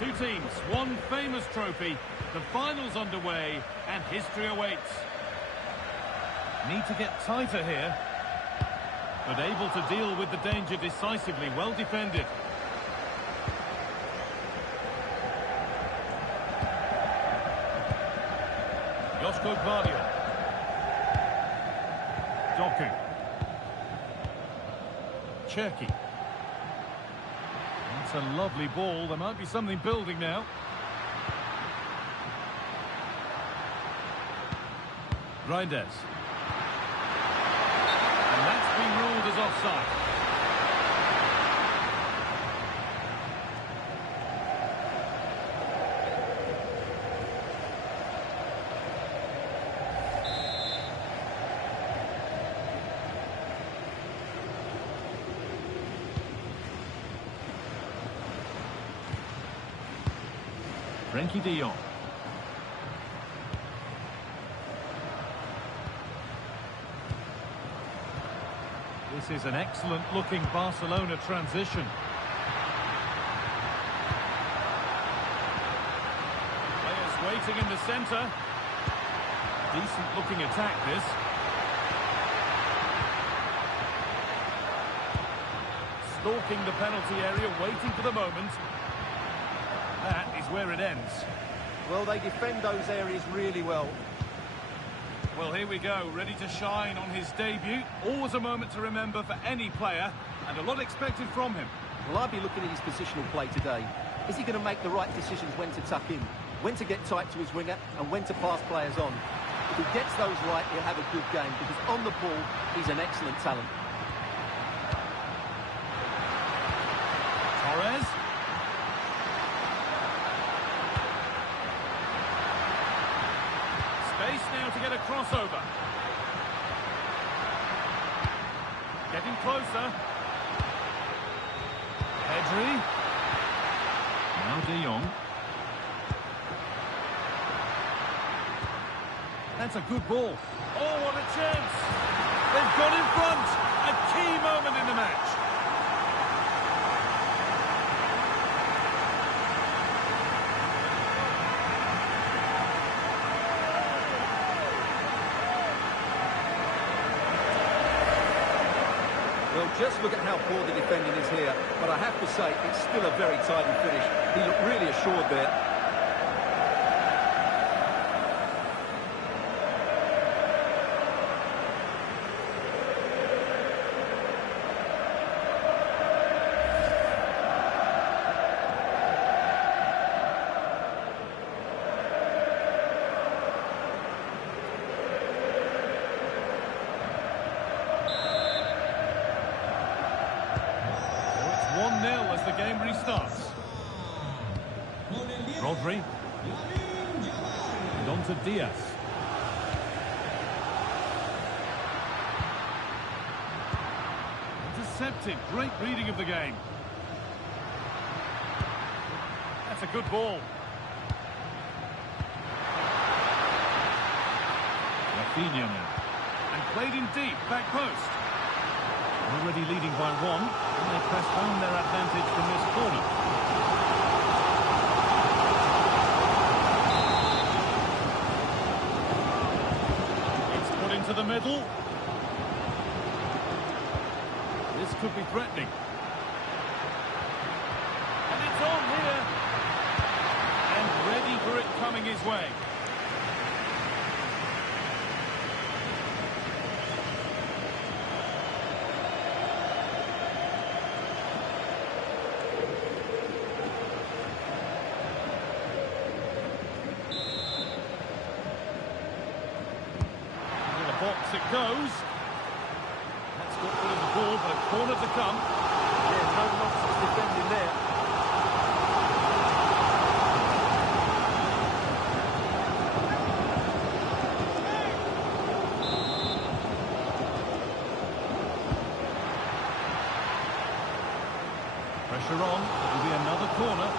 Two teams, one famous trophy, the final's underway, and history awaits. Need to get tighter here, but able to deal with the danger decisively, well defended. Josko Gvardiol. Doku. Cherki. That's a lovely ball. There might be something building now. Reinders. And that's been ruled as offside. Frenkie de Jong. This is an excellent-looking Barcelona transition. Players waiting in the centre. Decent-looking attack, this. Stalking the penalty area, waiting for the moment. That is where it ends. Well, they defend those areas really well. Well, here we go, ready to shine on his debut. Always a moment to remember for any player, and a lot expected from him. Well, I'd be looking at his positional play today. Is he going to make the right decisions when to tuck in, when to get tight to his winger, and when to pass players on? If he gets those right, he'll have a good game, because on the ball, he's an excellent talent. Torres. Space now to get a crossover. Getting closer. Pedri. Now de Jong. That's a good ball. Oh, what a chance! They've got in front. A key moment in the match. Well, just look at how poor the defending is here. But I have to say, it's still a very tidy finish. He looked really assured there. As the game restarts. Rodri. And on to Diaz. Intercepted. Great reading of the game. That's a good ball. Rafinha now. And played in deep, back post. Already leading by one, and they press home their advantage from this corner. It's put into the middle. This could be threatening. And it's on here. And ready for it coming his way. Box it goes. That's got rid of the ball, but a corner to come. Yeah, no nonsense defending there. Pressure on. It'll be another corner.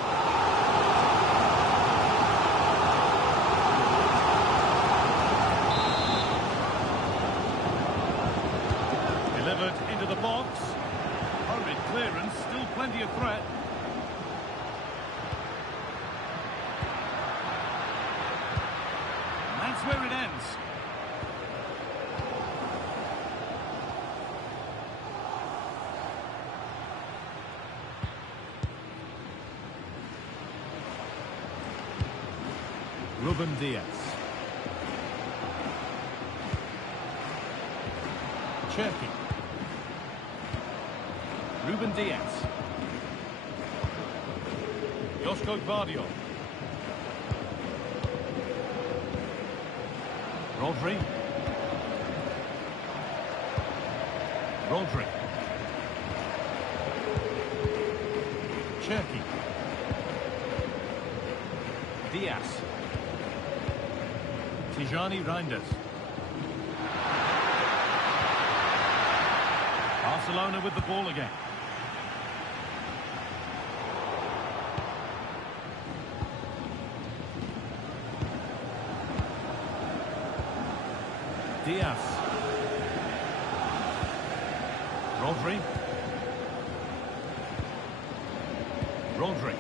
Delivered into the box. Hurried clearance, still plenty of threat. where it ends. Ruben Diaz. Cherky. Ruben Diaz. Josko Gvardiol. Rodri. Rodri. Cherky. Diaz. Tijani Reinders. Barcelona with the ball again. Diaz. Rodri. Rodri.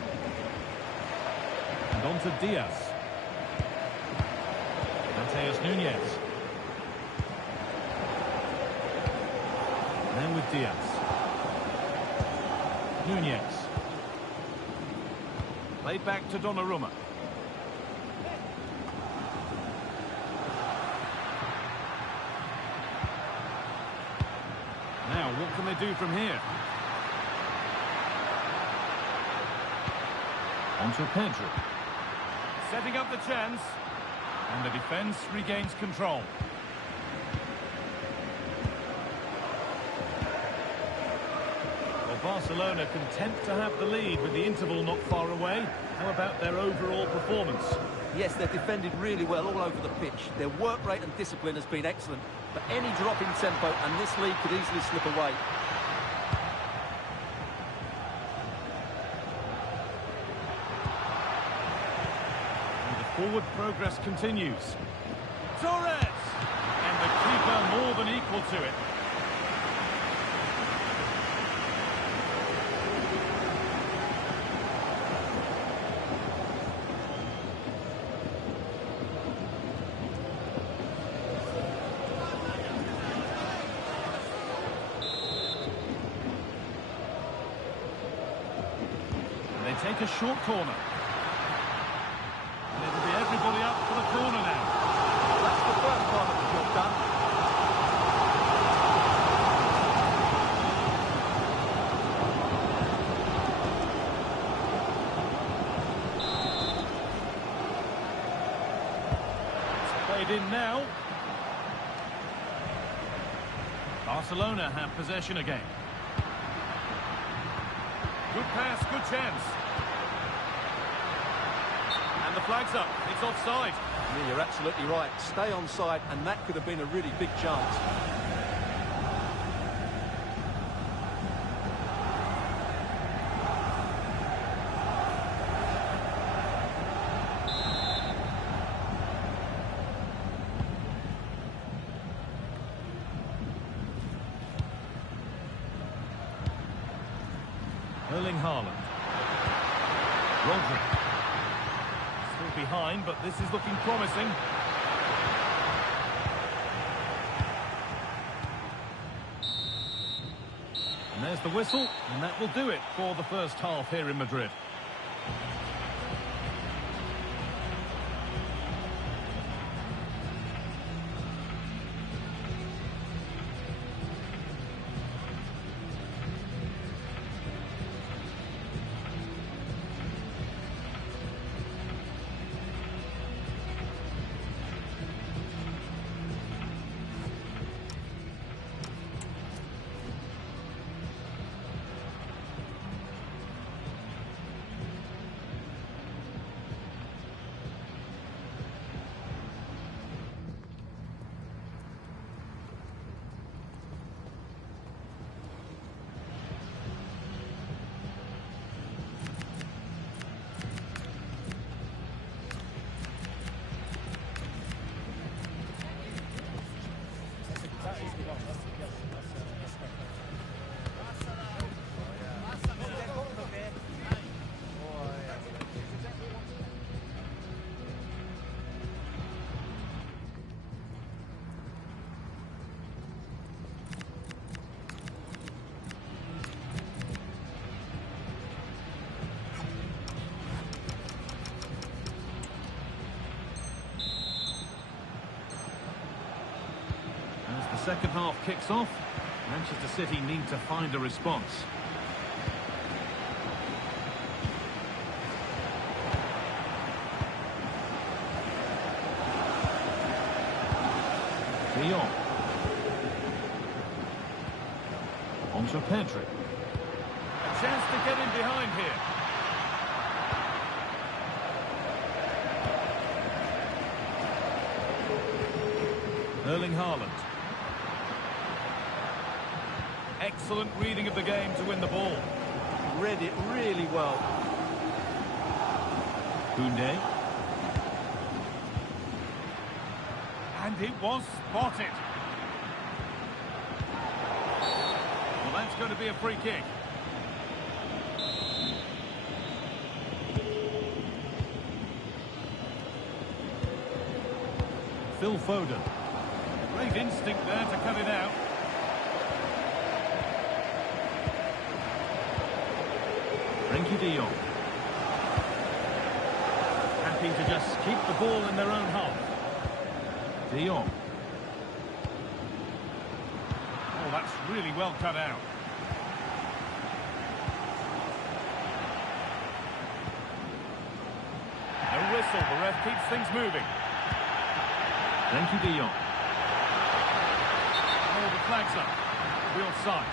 And on to Diaz. Mateus Nunez. And then with Diaz. Nunez. Played back to Donnarumma. Now, what can they do from here? On to Pedro. Setting up the chance. And the defence regains control. Well, Barcelona content to have the lead with the interval not far away. How about their overall performance? Yes, they've defended really well all over the pitch. Their work rate and discipline has been excellent. But any drop in tempo and this lead could easily slip away. Forward progress continues. Torres! And the keeper more than equal to it. And they take a short corner. Everybody up for the corner now. That's the first part of the job done. It's played in now. Barcelona have possession again. Good pass, good chance. The flag's up. It's offside. Yeah, you're absolutely right. Stay onside, and that could have been a really big chance. Erling Haaland. Rodri. Behind, but this is looking promising. And there's the whistle, and that will do it for the first half here in Madrid. second half kicks off, Manchester City need to find a response. De Jong. On to Pedri. A chance to get in behind here. Erling Haaland. Excellent reading of the game to win the ball. Read it really well. Koundé. And it was spotted. Well, that's going to be a free kick. Phil Foden. Great instinct there to cut it out. Frenkie de Jong. Happy to just keep the ball in their own half. De Jong. Oh, that's really well cut out. No whistle, the ref keeps things moving. Frenkie de Jong. Oh, the flag's up. The offside.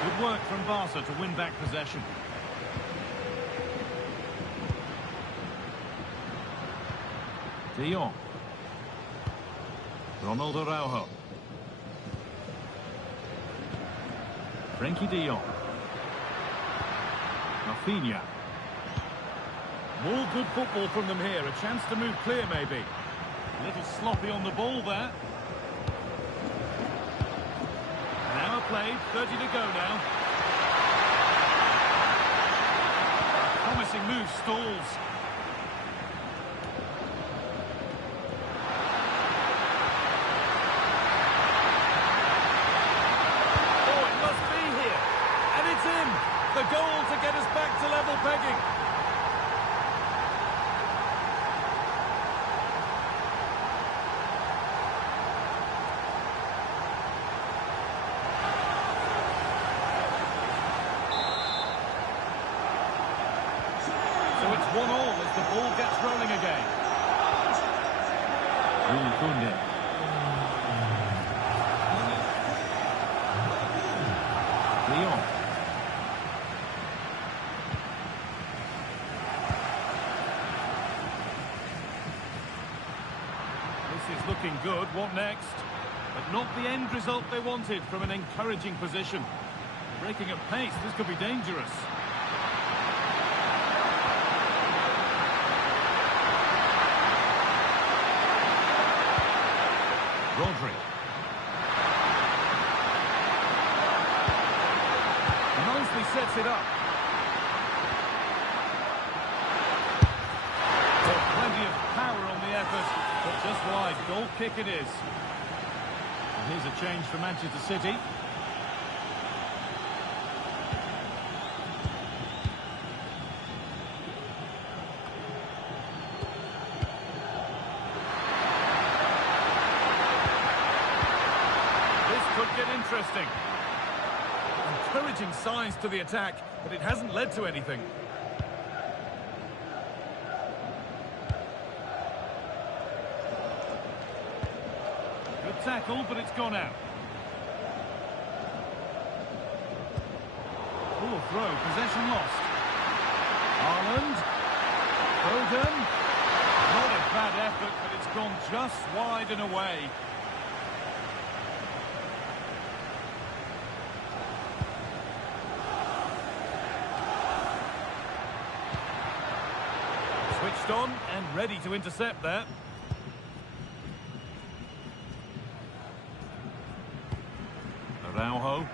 Good work from Barca to win back possession. De Jong. Ronald Araujo. Frenkie de Jong. Rafinha. More good football from them here. A chance to move clear, maybe. A little sloppy on the ball there. An hour played, 30 to go now. A promising move stalls. Oh, it must be here. And it's in. The goal to get us back to level pegging. So it's 1-1 as the ball gets rolling again. Koundé. De Jong. This is looking good. What next? But not the end result they wanted from an encouraging position. Breaking at pace, this could be dangerous. Rodri. Nicely sets it up. Well, plenty of power on the effort, but just wide. Goal kick it is. And here's a change for Manchester City. Could get interesting. Encouraging signs to the attack, but it hasn't led to anything. Good tackle, but it's gone out. Poor throw, possession lost. Haaland. Foden. Not a bad effort, but it's gone just wide and away. Switched on and ready to intercept there. Araujo.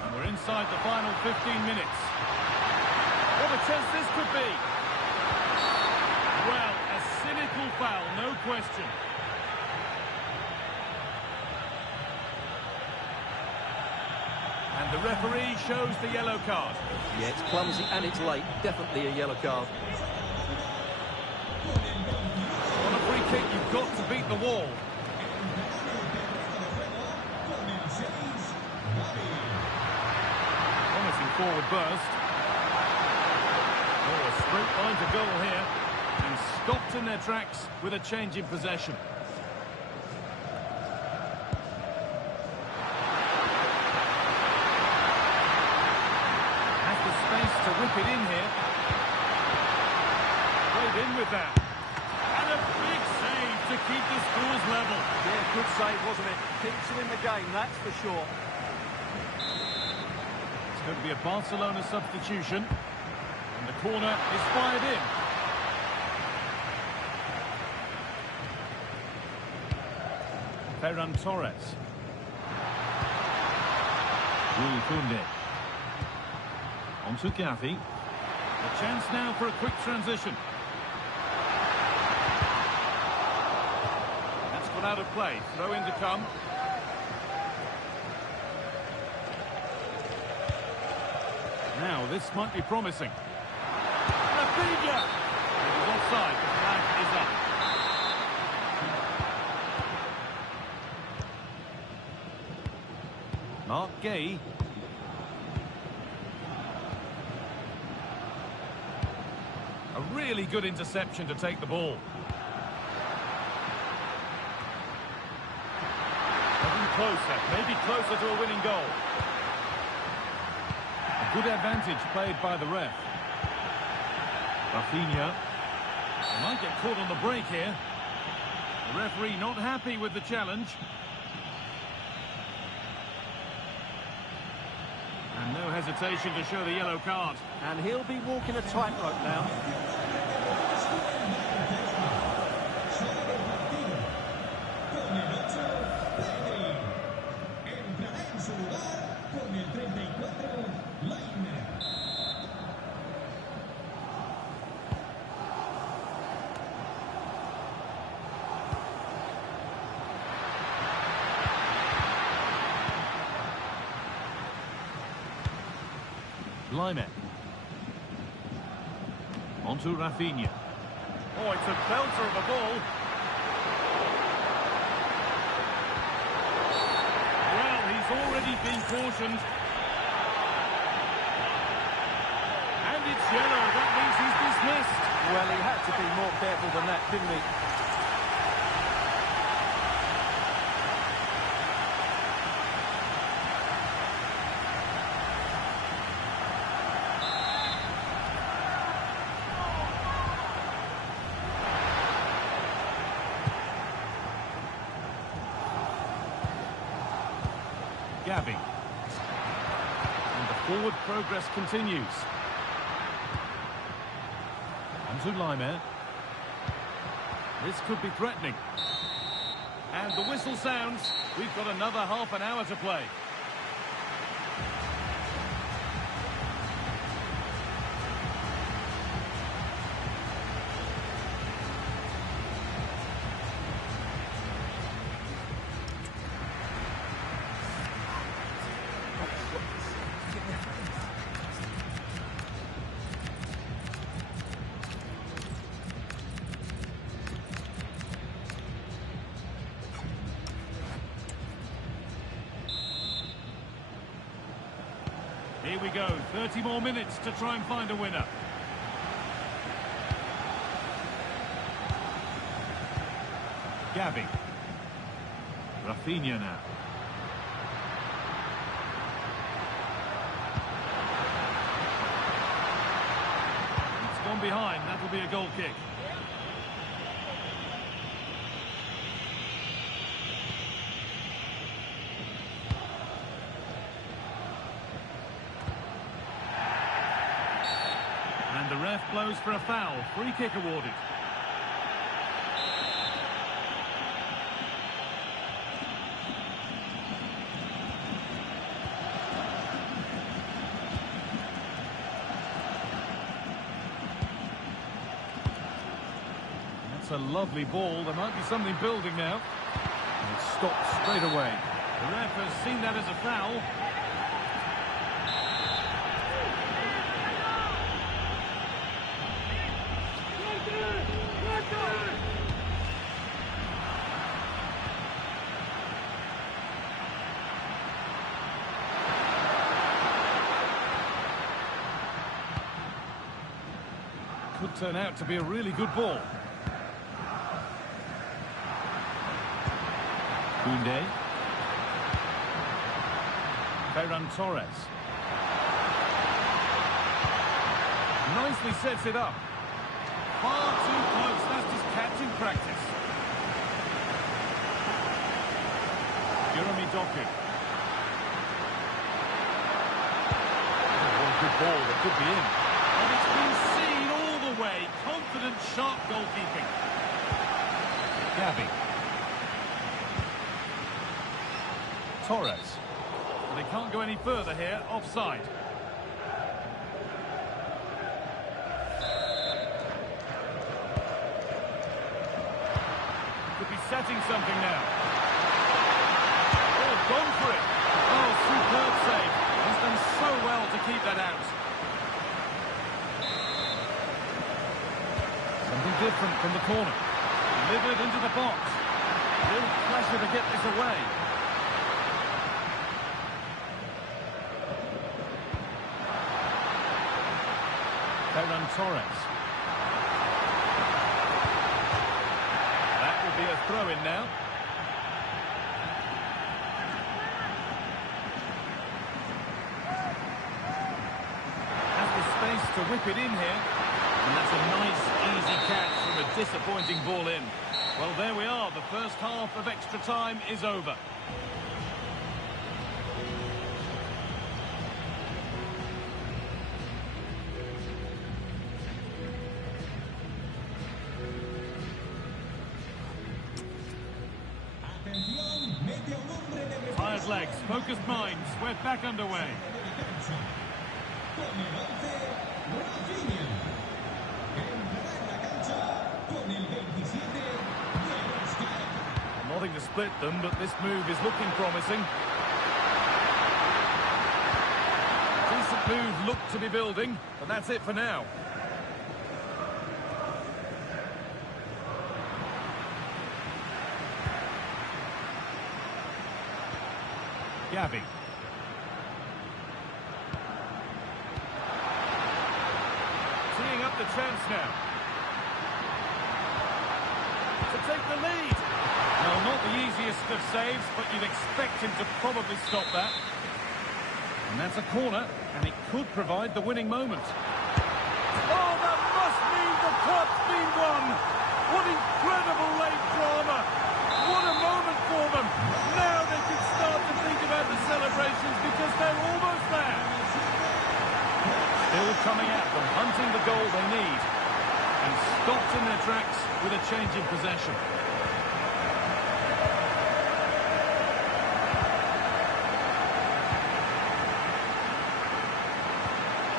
And we're inside the final 15 minutes. What a chance this could be. Well, a cynical foul, no question. And the referee shows the yellow card. Yeah, it's clumsy and it's late. Definitely a yellow card. On a free kick, you've got to beat the wall. Promising forward burst. Oh, a straight line to goal here. And stopped in their tracks with a change in possession. Has the space to whip it in here. Played in with that. And a big save to keep the scores level. Yeah, good save, wasn't it? Keeps you in the game, that's for sure. It's going to be a Barcelona substitution. And the corner is fired in. Ferran Torres. Jules Koundé. On to Gavi. A chance now for a quick transition. That's gone out of play. Throw in to come. Now this might be promising. Rafinha! It is offside. The flag is up. Mark Gay. A really good interception to take the ball. Getting closer, maybe closer to a winning goal. A good advantage played by the ref. Rafinha. Might get caught on the break here. The referee not happy with the challenge. And no hesitation to show the yellow card. And he'll be walking a tightrope now. Lime. On to Rafinha. Oh, it's a belter of a ball. Well, he's already been cautioned. And it's yellow. That means he's dismissed. Well, he had to be more careful than that, didn't he? Gavi. And the forward progress continues. On to Lime. This could be threatening. And the whistle sounds. We've got another half an hour to play. Here we go, 30 more minutes to try and find a winner. Gavi. Rafinha now. It's gone behind, that'll be a goal kick. And the ref blows for a foul. Free kick awarded. That's a lovely ball. There might be something building now. And it stops straight away. The ref has seen that as a foul. could turn out to be a really good ball. Koundé. Ferran Torres. Nicely sets it up. Far too close. That's just catching practice. Jeremy Doku. One good ball that could be in. And it's been seen all the way. Confident, sharp goalkeeping. Gavi. Torres. They can't go any further here. Offside. Could be setting something now. Oh, gone for it. Oh, superb save. He's done so well to keep that out. Something different from the corner. Delivered into the box. Real pressure to get this away. Ferran Torres. That will be a throw-in now. Has the space to whip it in here. And that's a nice, easy catch from a disappointing ball in. Well, there we are. The first half of extra time is over. Tired legs, focused minds. We're back underway. Nothing to split them, but this move is looking promising. Decent move looked to be building, but that's it for now. Gavi. Teeing up the chance now. To take the lead. Well, not the easiest of saves, but you'd expect him to probably stop that. And that's a corner, and it could provide the winning moment. Oh, that must mean the cup's been won! What incredible late drama! What a moment for them! Now they can start to think about the celebrations because they're almost there. Still coming at them, hunting the goal they need. And stopped in their tracks with a change in possession.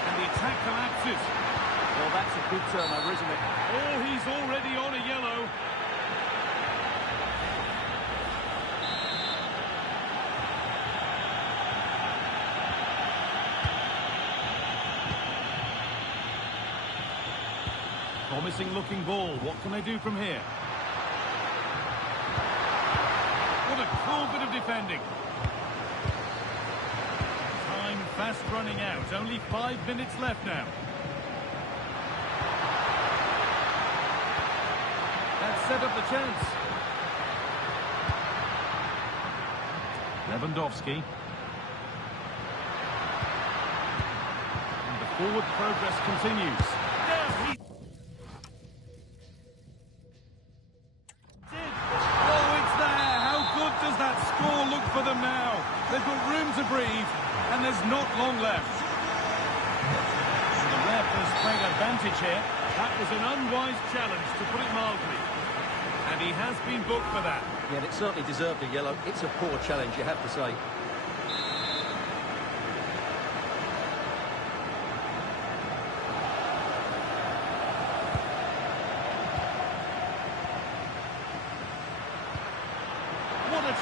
And the attack collapses. Well, that's a good turnover, isn't it? Oh, he's already on a yellow. Promising looking ball. What can they do from here? What a cool bit of defending. Time fast running out. Only 5 minutes left now. That set up the chance. Lewandowski. And the forward progress continues. Now he... Does that score look for them now? They've got room to breathe, and there's not long left. The ref has played advantage here. That was an unwise challenge, to put it mildly. And he has been booked for that. Yeah, and it certainly deserved a yellow. It's a poor challenge, you have to say.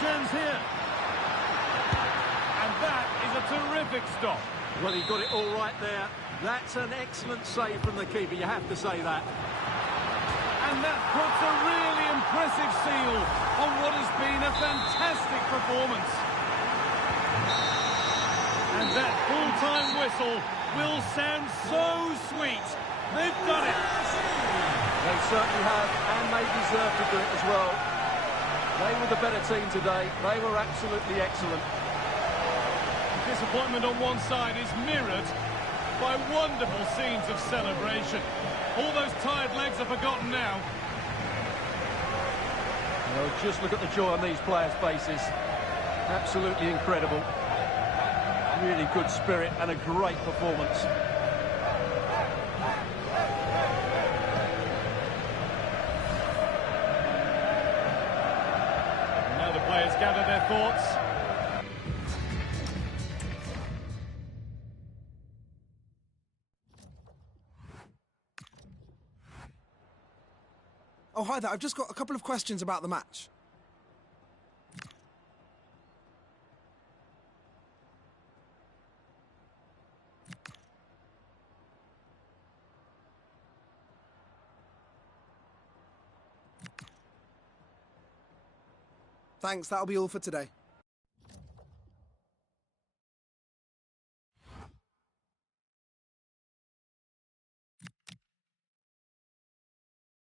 Chance here. And that is a terrific stop. Well, he got it all right there. That's an excellent save from the keeper, you have to say that. And that puts a really impressive seal on what has been a fantastic performance. And that full-time whistle will sound so sweet They've done it. They certainly have, and they deserve to do it as well. They were the better team today. They were absolutely excellent. Disappointment on one side is mirrored by wonderful scenes of celebration. All those tired legs are forgotten now. Well, just look at the joy on these players' faces. Absolutely incredible. Really good spirit and a great performance. Now the players gather their thoughts. Oh, hi there. I've just got a couple of questions about the match. Thanks, that'll be all for today.